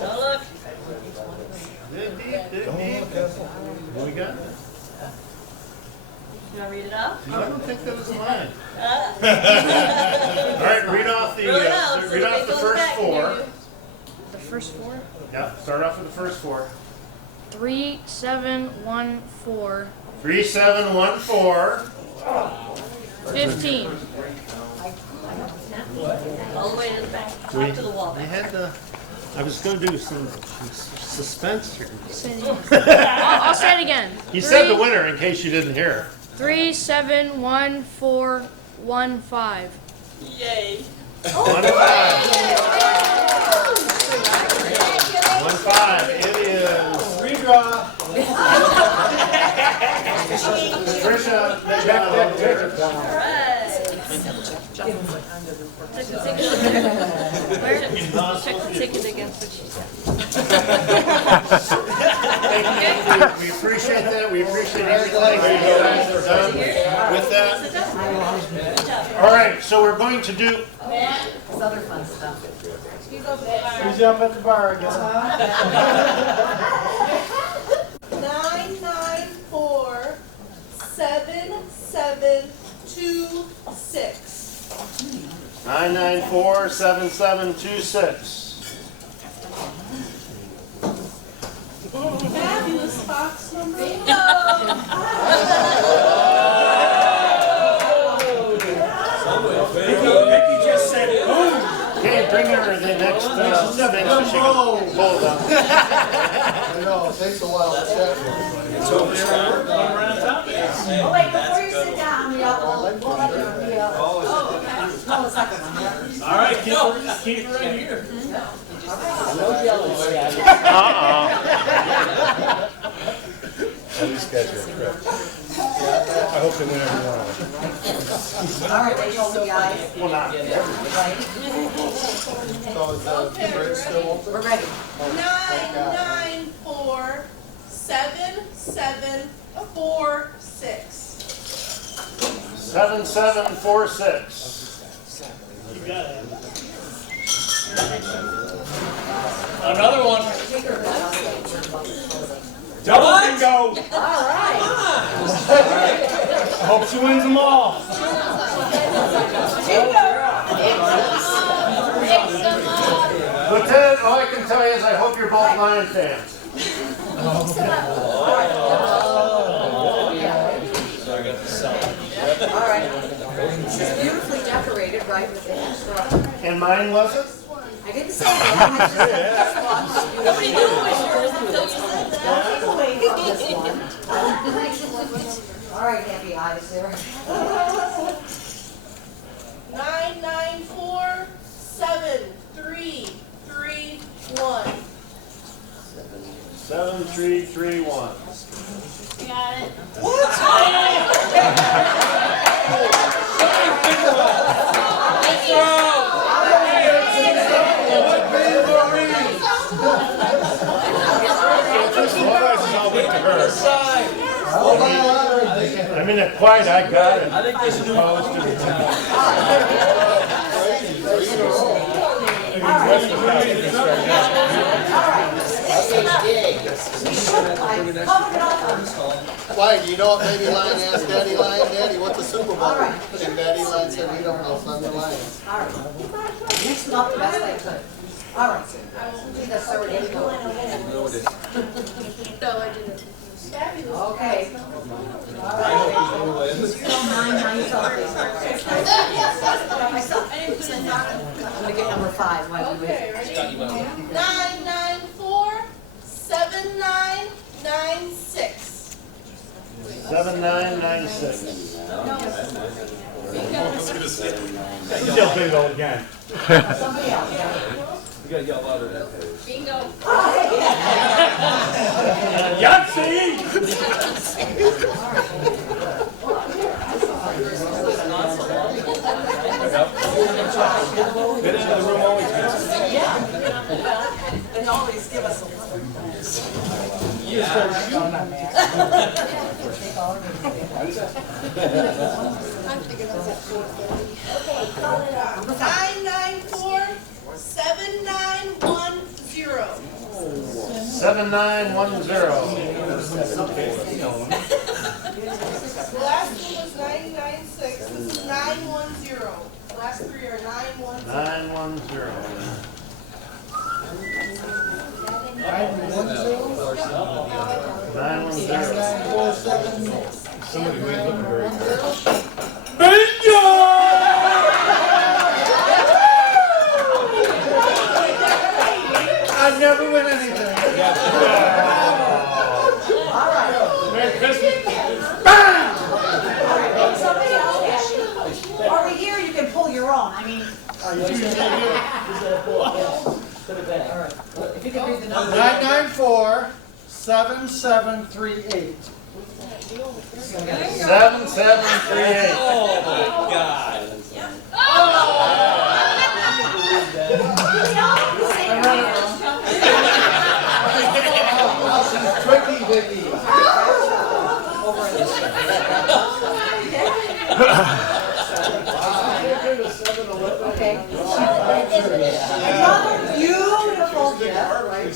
Don't look. Dig deep. Dig deep. What we got? You want to read it up? I don't think that was mine. All right, read off the first four. The first four? Yeah, start off with the first four. 3714 3714. 15. All the way to the back, up to the wall. I had I was going to do some suspense here. I'll say it again. You said the winner in case you didn't hear. 371415. Yay. 15. It is. Redraw. Tricia. All right. Check the ticket against what she said. We appreciate that. We appreciate everything you guys have done with that. All right, so we're going to do. It's other fun stuff. Who's up at the bar again? 994-7726. 994-7726. Fabulous box number. Mickey just said boom. Okay, bring her the next thing so she can hold up. I know, it takes a while to set. It's over there. Oh, wait, before you sit down, All right, keep her in here. I just got your trip. I hope they win every one of them. All right, they told me the ayes. Well, not Right? So is the bridge still open? We're ready. 9947746. 7746. You got it. Another one. Double bingo. All right. I hope she wins them all. Lieutenant, all I can tell you is I hope you're both Lion fans. All right. She's beautifully decorated, right, with the extra. And mine wasn't? I didn't say that. Nobody knew it was yours until you said that. All right, happy eyes there. 9947331. 7331. Got it. I mean, that quiet I got it. I think this is Opposed to the Why, do you know what Baby Lion asked Daddy Lion? Daddy, what's a Super Bowl? And Daddy Lion said, we don't know, Thunder Lions. All right. Mixed it up the best I could. All right. Do the third and go. No, I didn't. Okay. All right. 9 something. Myself. I'm gonna get number 5 while we wait. 9947996. 7996. Still bingo again. Somebody else. You gotta yell louder that page. Bingo. Yahtzee! Minutes in the room always gets it. They always give us a little. You start shooting. I'm thinking that's at 4:30. 9947910. 7910. The last one was 996. This is 910. The last three are 910. 910. 910. Somebody who's looking very good. I never win anything. All right. Merry Christmas. Somebody else. Over here, you can pull your own. I mean. If you can read the number. 9947738. 7738. Oh my God. Tricky Vicky. Okay. Another beautiful gift, right?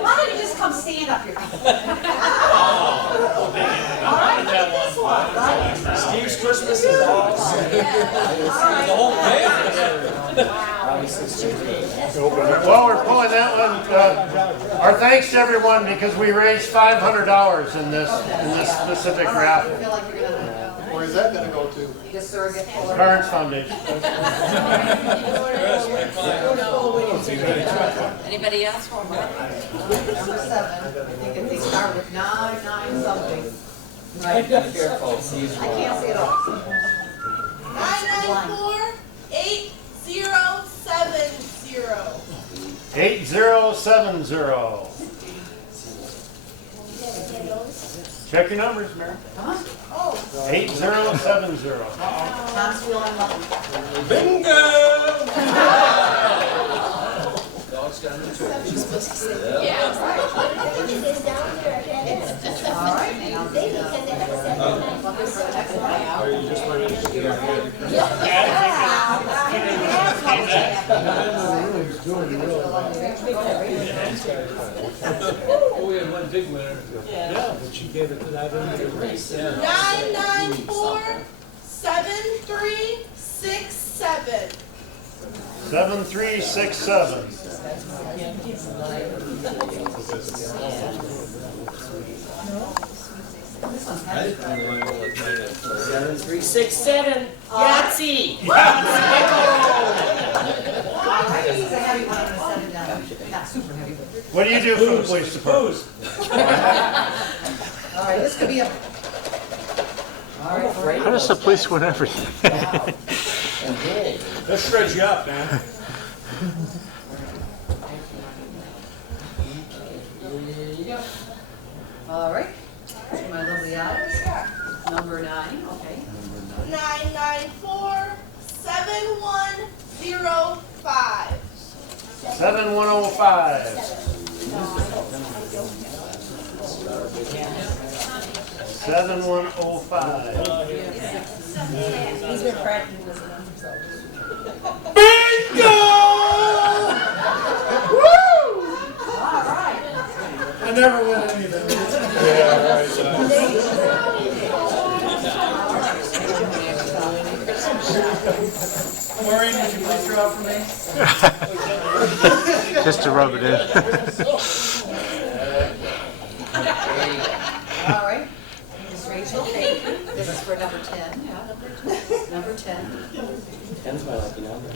Why don't you just come stand up here? All right, look at this one, right? Steve's Christmas is awesome. The whole While we're pulling that one, our thanks to everyone because we raised $500 in this specific raffle. I feel like you're gonna Where's that gonna go to? need a surrogate for. Carnes Foundation. Anybody else want one? Number 7. I think if they start with 9 something. Right. I can't see it all. 9948070. 8070. Check your numbers, Mayor. Come on. 8070. Tom's feeling lucky. All right, and I'll do We had one big winner. Yeah, but she gave it to that race. 994-7367. 7367. This one's heavy. 7367. Yahtzee! All right, this is a heavy one. I'm gonna set it down. Not super heavy, but. What do you do for the police department? All right, this could be a. All right. How does the police win everything? That shreds you up, man. All right, my lovely eyes. Number 9, okay. 994-7105. 7105. He's been practicing this one himself. Bingo! Woo! All right. I never win any of them. Maureen, would you please draw for me? Just to rub it in. All right. Miss Rachel, thank you. This is for number 10. Yeah. Number 10. 10's my lucky number.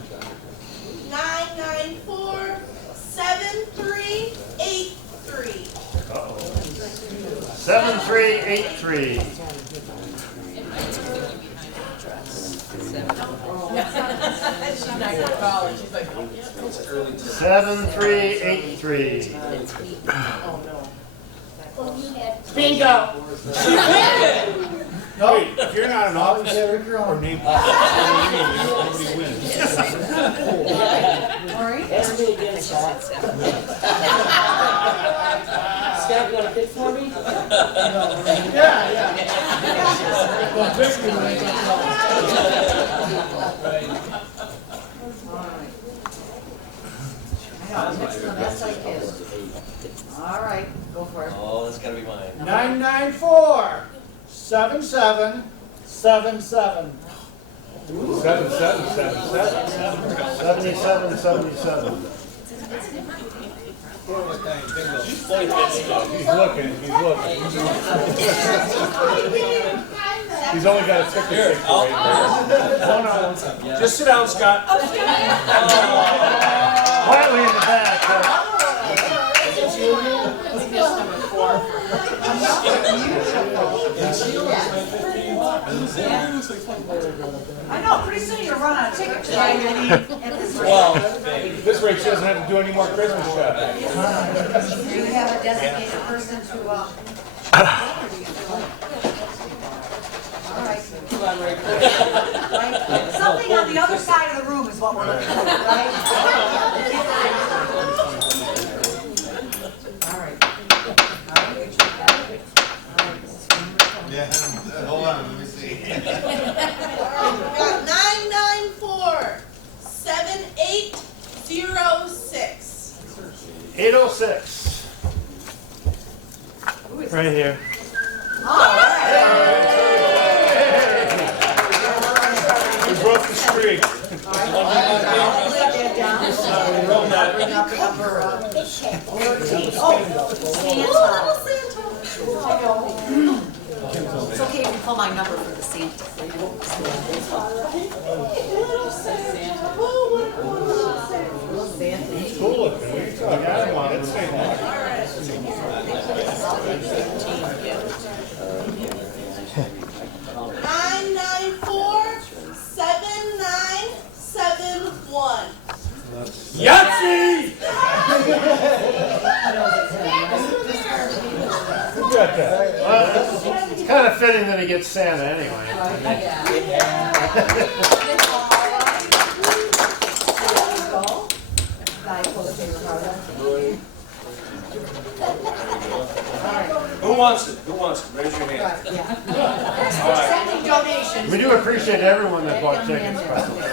994-7383. 7383. She's not in college. She's like, 7383. Bingo! No, if you're not an officer or named nobody wins. Maureen? Ask me again, Scott. Scott, you want to pick for me? Yeah. Well, basically, All right, go for it. Oh, that's gotta be mine. 994-7777. 7777. He's looking. He's only got a ticket. Just sit down, Scott. Quietly in the back. I know, pretty soon you'll run out of tickets. Well, this rate she doesn't have to do any more Christmas shopping. Do you have a designated person to, all right. Something on the other side of the room is what we're looking for, right? All right. Yeah, hold on, let me see. Got 994-7806. 806. Right here. We broke the streak. Bring up number 13. It's okay if you pull my number for the Santa. He's cool looking. What are you talking about? Come on, it's St. Mark. Nine 994-7971. Yahtzee! Who got that? fitting that he gets Santa anyway. Who wants it? Who wants it? Raise your hand. Accepting donations. We do appreciate everyone that bought tickets, by the way.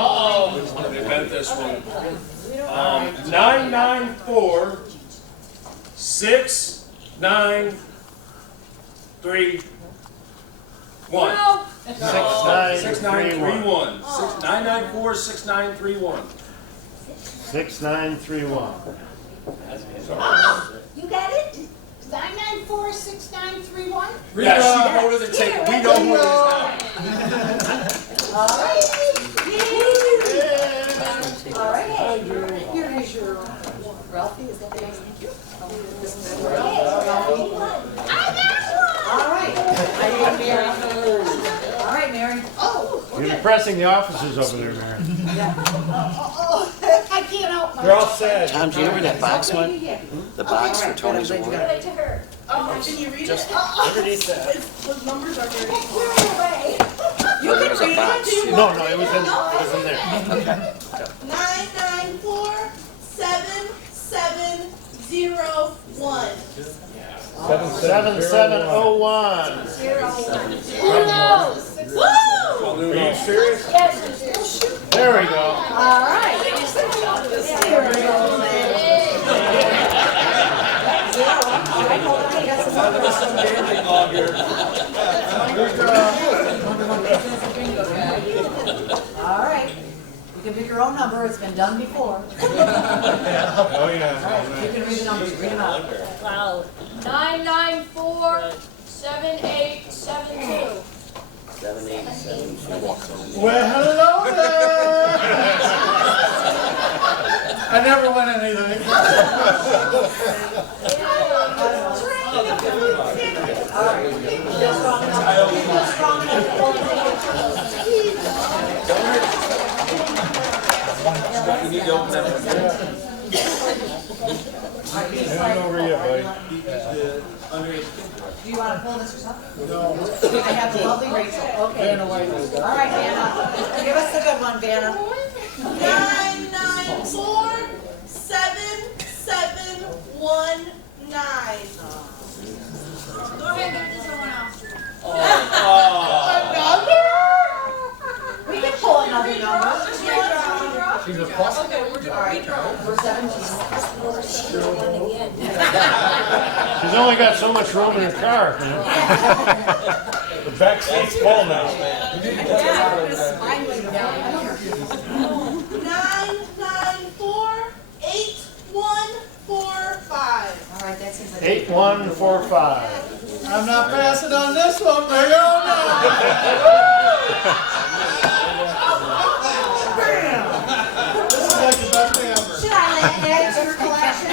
Oh, they bent this one. 994 6931. 6931. 994 6931. 6931. You got it? 994-6931? Yeah, she voted the ticket. We know who it is now. All right. All right. Here is your Ralphie. Is that the nice thank you? Ralphie. All right. All right, Mary. Oh, You're impressing the officers over there, Mary. I can't help myself. You're all sad. Tom, do you know where that box went? The box for Tony's award? Give it to her. Oh, can you read Just it? underneath that. Those numbers are very Give it away. You can read it. No, it was in there. 994-7701. 7701. Who knows? Woo! Are you serious? Yes. There we go. All right. Here we go. All right. You can pick your own number. It's been done before. Oh, yeah. All right. You can read the numbers. Read them out. Wow. 994-7872. 7872. Well, hello there. I never won anything. You need to open that one. Hang over here, buddy. Do you want to pull this or something? No. I have the lovely Rachel. Okay. All right, Vanna. Give us the good one, Vanna. 994-7719. Go ahead, give it to someone else. We can pull another number. She's a plus. All right, we're 17. She's only got so much room in her car, man. The back seat's full now. 994-8145. All right, that seems like 8145. I'm not passing on this one, baby. Oh, no. Bam! This is like the best thing ever. Should I add to your collection?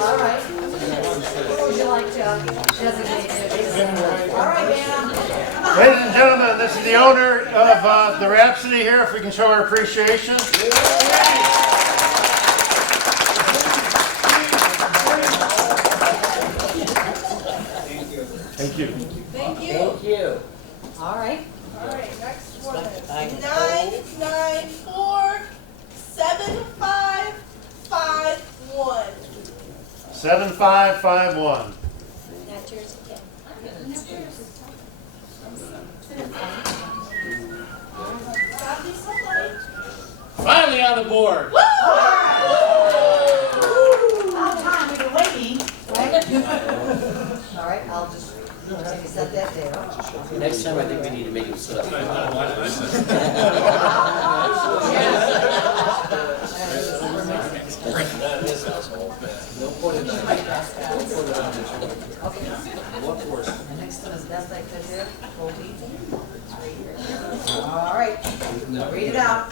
All right. Would you like to designate it? All right, Vanna. Ladies and gentlemen, this is the owner of the Rhapsody here, if we can show our appreciation. Thank you. Thank you. Thank you. All right. All right, next one is 994-7551. 7551. That's yours again. Finally on the board. About time, we've been waiting, right? All right, I'll just set that there. Next time, I think we need to make him sit up. Okay. The next one is best I could do. All right, read it out.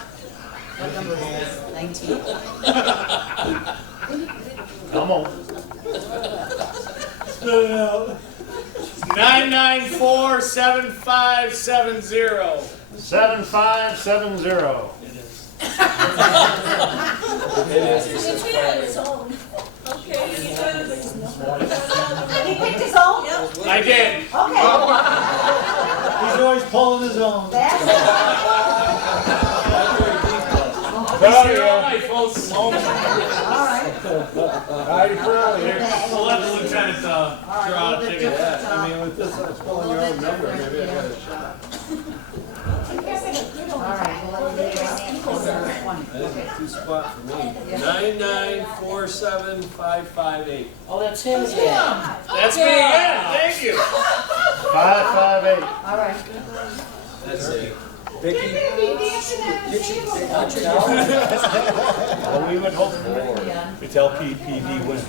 What number is this? 19. Come on. 994-7570. 7570. Okay, he said it's He picked his own? I did. Okay. He's always pulling his own. All right. We'll let the lieutenant draw a ticket. I mean, with this, I was pulling your own number, maybe I got a shot. All right, we'll let you do it. Two spot for me. 9947558. Oh, that's him again. That's me again, thank you. 558. All right. That's it. Vicky. Well, we would hope for more. It's LPPD wins.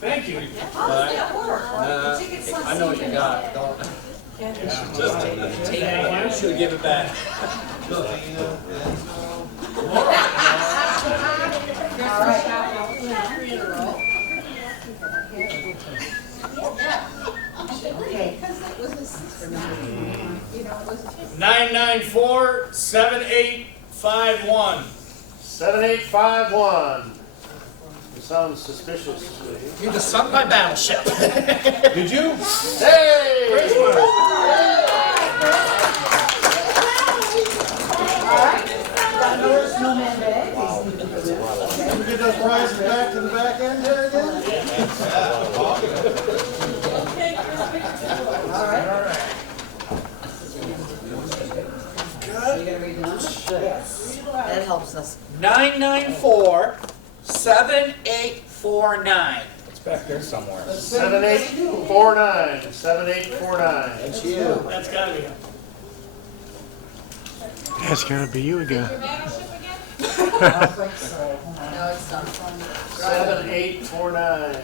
Thank you. I know what you got. Just take it. She'll give it back. Okay. 9947851. 7851. You sound suspicious. You just sunk my battleship. Did you? Hey! Snowman bag. Can we get those prizes back to the back end there again? All right. You gonna read the numbers? Yes. That helps us. 9947849. It's back there somewhere. 7849. 7849. That's you. That's gotta be him. That's gonna be you again. No, it's not. 7849.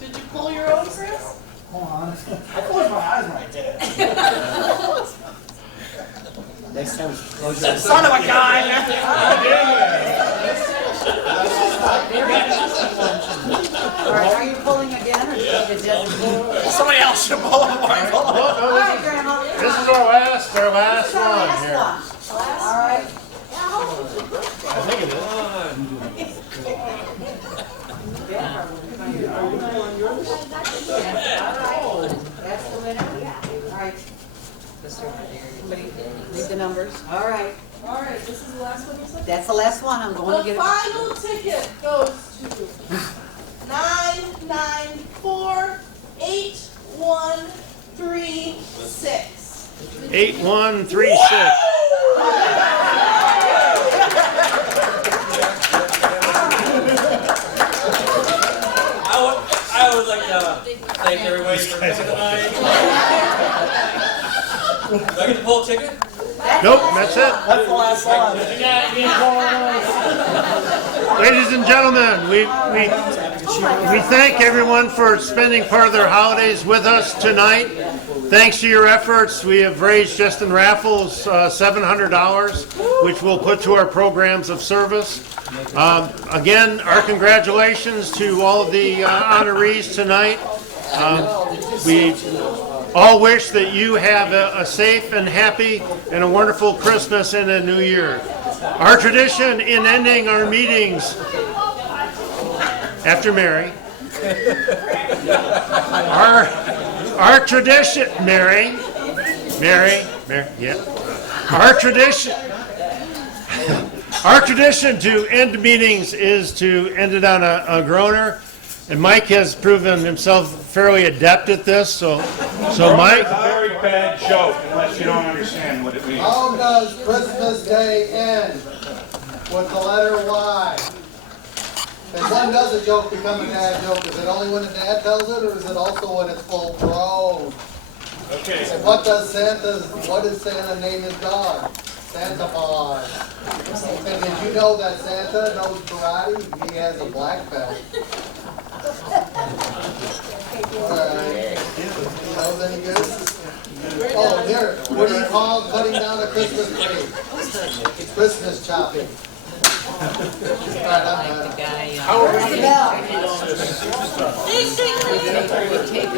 Did you pull your own, Chris? Hold on. I closed my eyes when I did it. Next time, close That son of a gun! All right, are you pulling again, or did you just? Somebody else should pull it. All right, Grandma. This is our last This is our one last here. one. All right. I think it is. That's the winner? All right. Somebody read the numbers. All right. All right, this is the last one you said? That's the last one. I'm going to The get it. final ticket goes to 9948136. 8136. I would like to thank everybody for coming tonight. Do I get to pull a ticket? Nope, that's it. That's the last one. Ladies and gentlemen, we thank everyone for spending part of their holidays with us tonight. Thanks to your efforts, we have raised just in raffles $700, which we'll put to our programs of service. Again, our congratulations to all of the honorees tonight. We all wish that you have a safe and happy and a wonderful Christmas and a New Year. Our tradition in ending our meetings after Mary, our tradition, Mary, yeah. Our tradition to end meetings is to end it on a groaner. And Mike has proven himself fairly adept at this, so Mike. It's a very bad joke unless you don't understand what it means. How does Christmas Day end? With the letter Y. And when does a joke become a dad joke? Is it only when the dad tells it, or is it also when it's full grown? Okay. And what does Santa name his dog? Santa Claus. And did you know that Santa knows karate? He has a black belt. Alright. Knows any good? Oh, here, what do you call cutting down a Christmas tree? Christmas chopping. Where's the bell? Ding, ding, ding.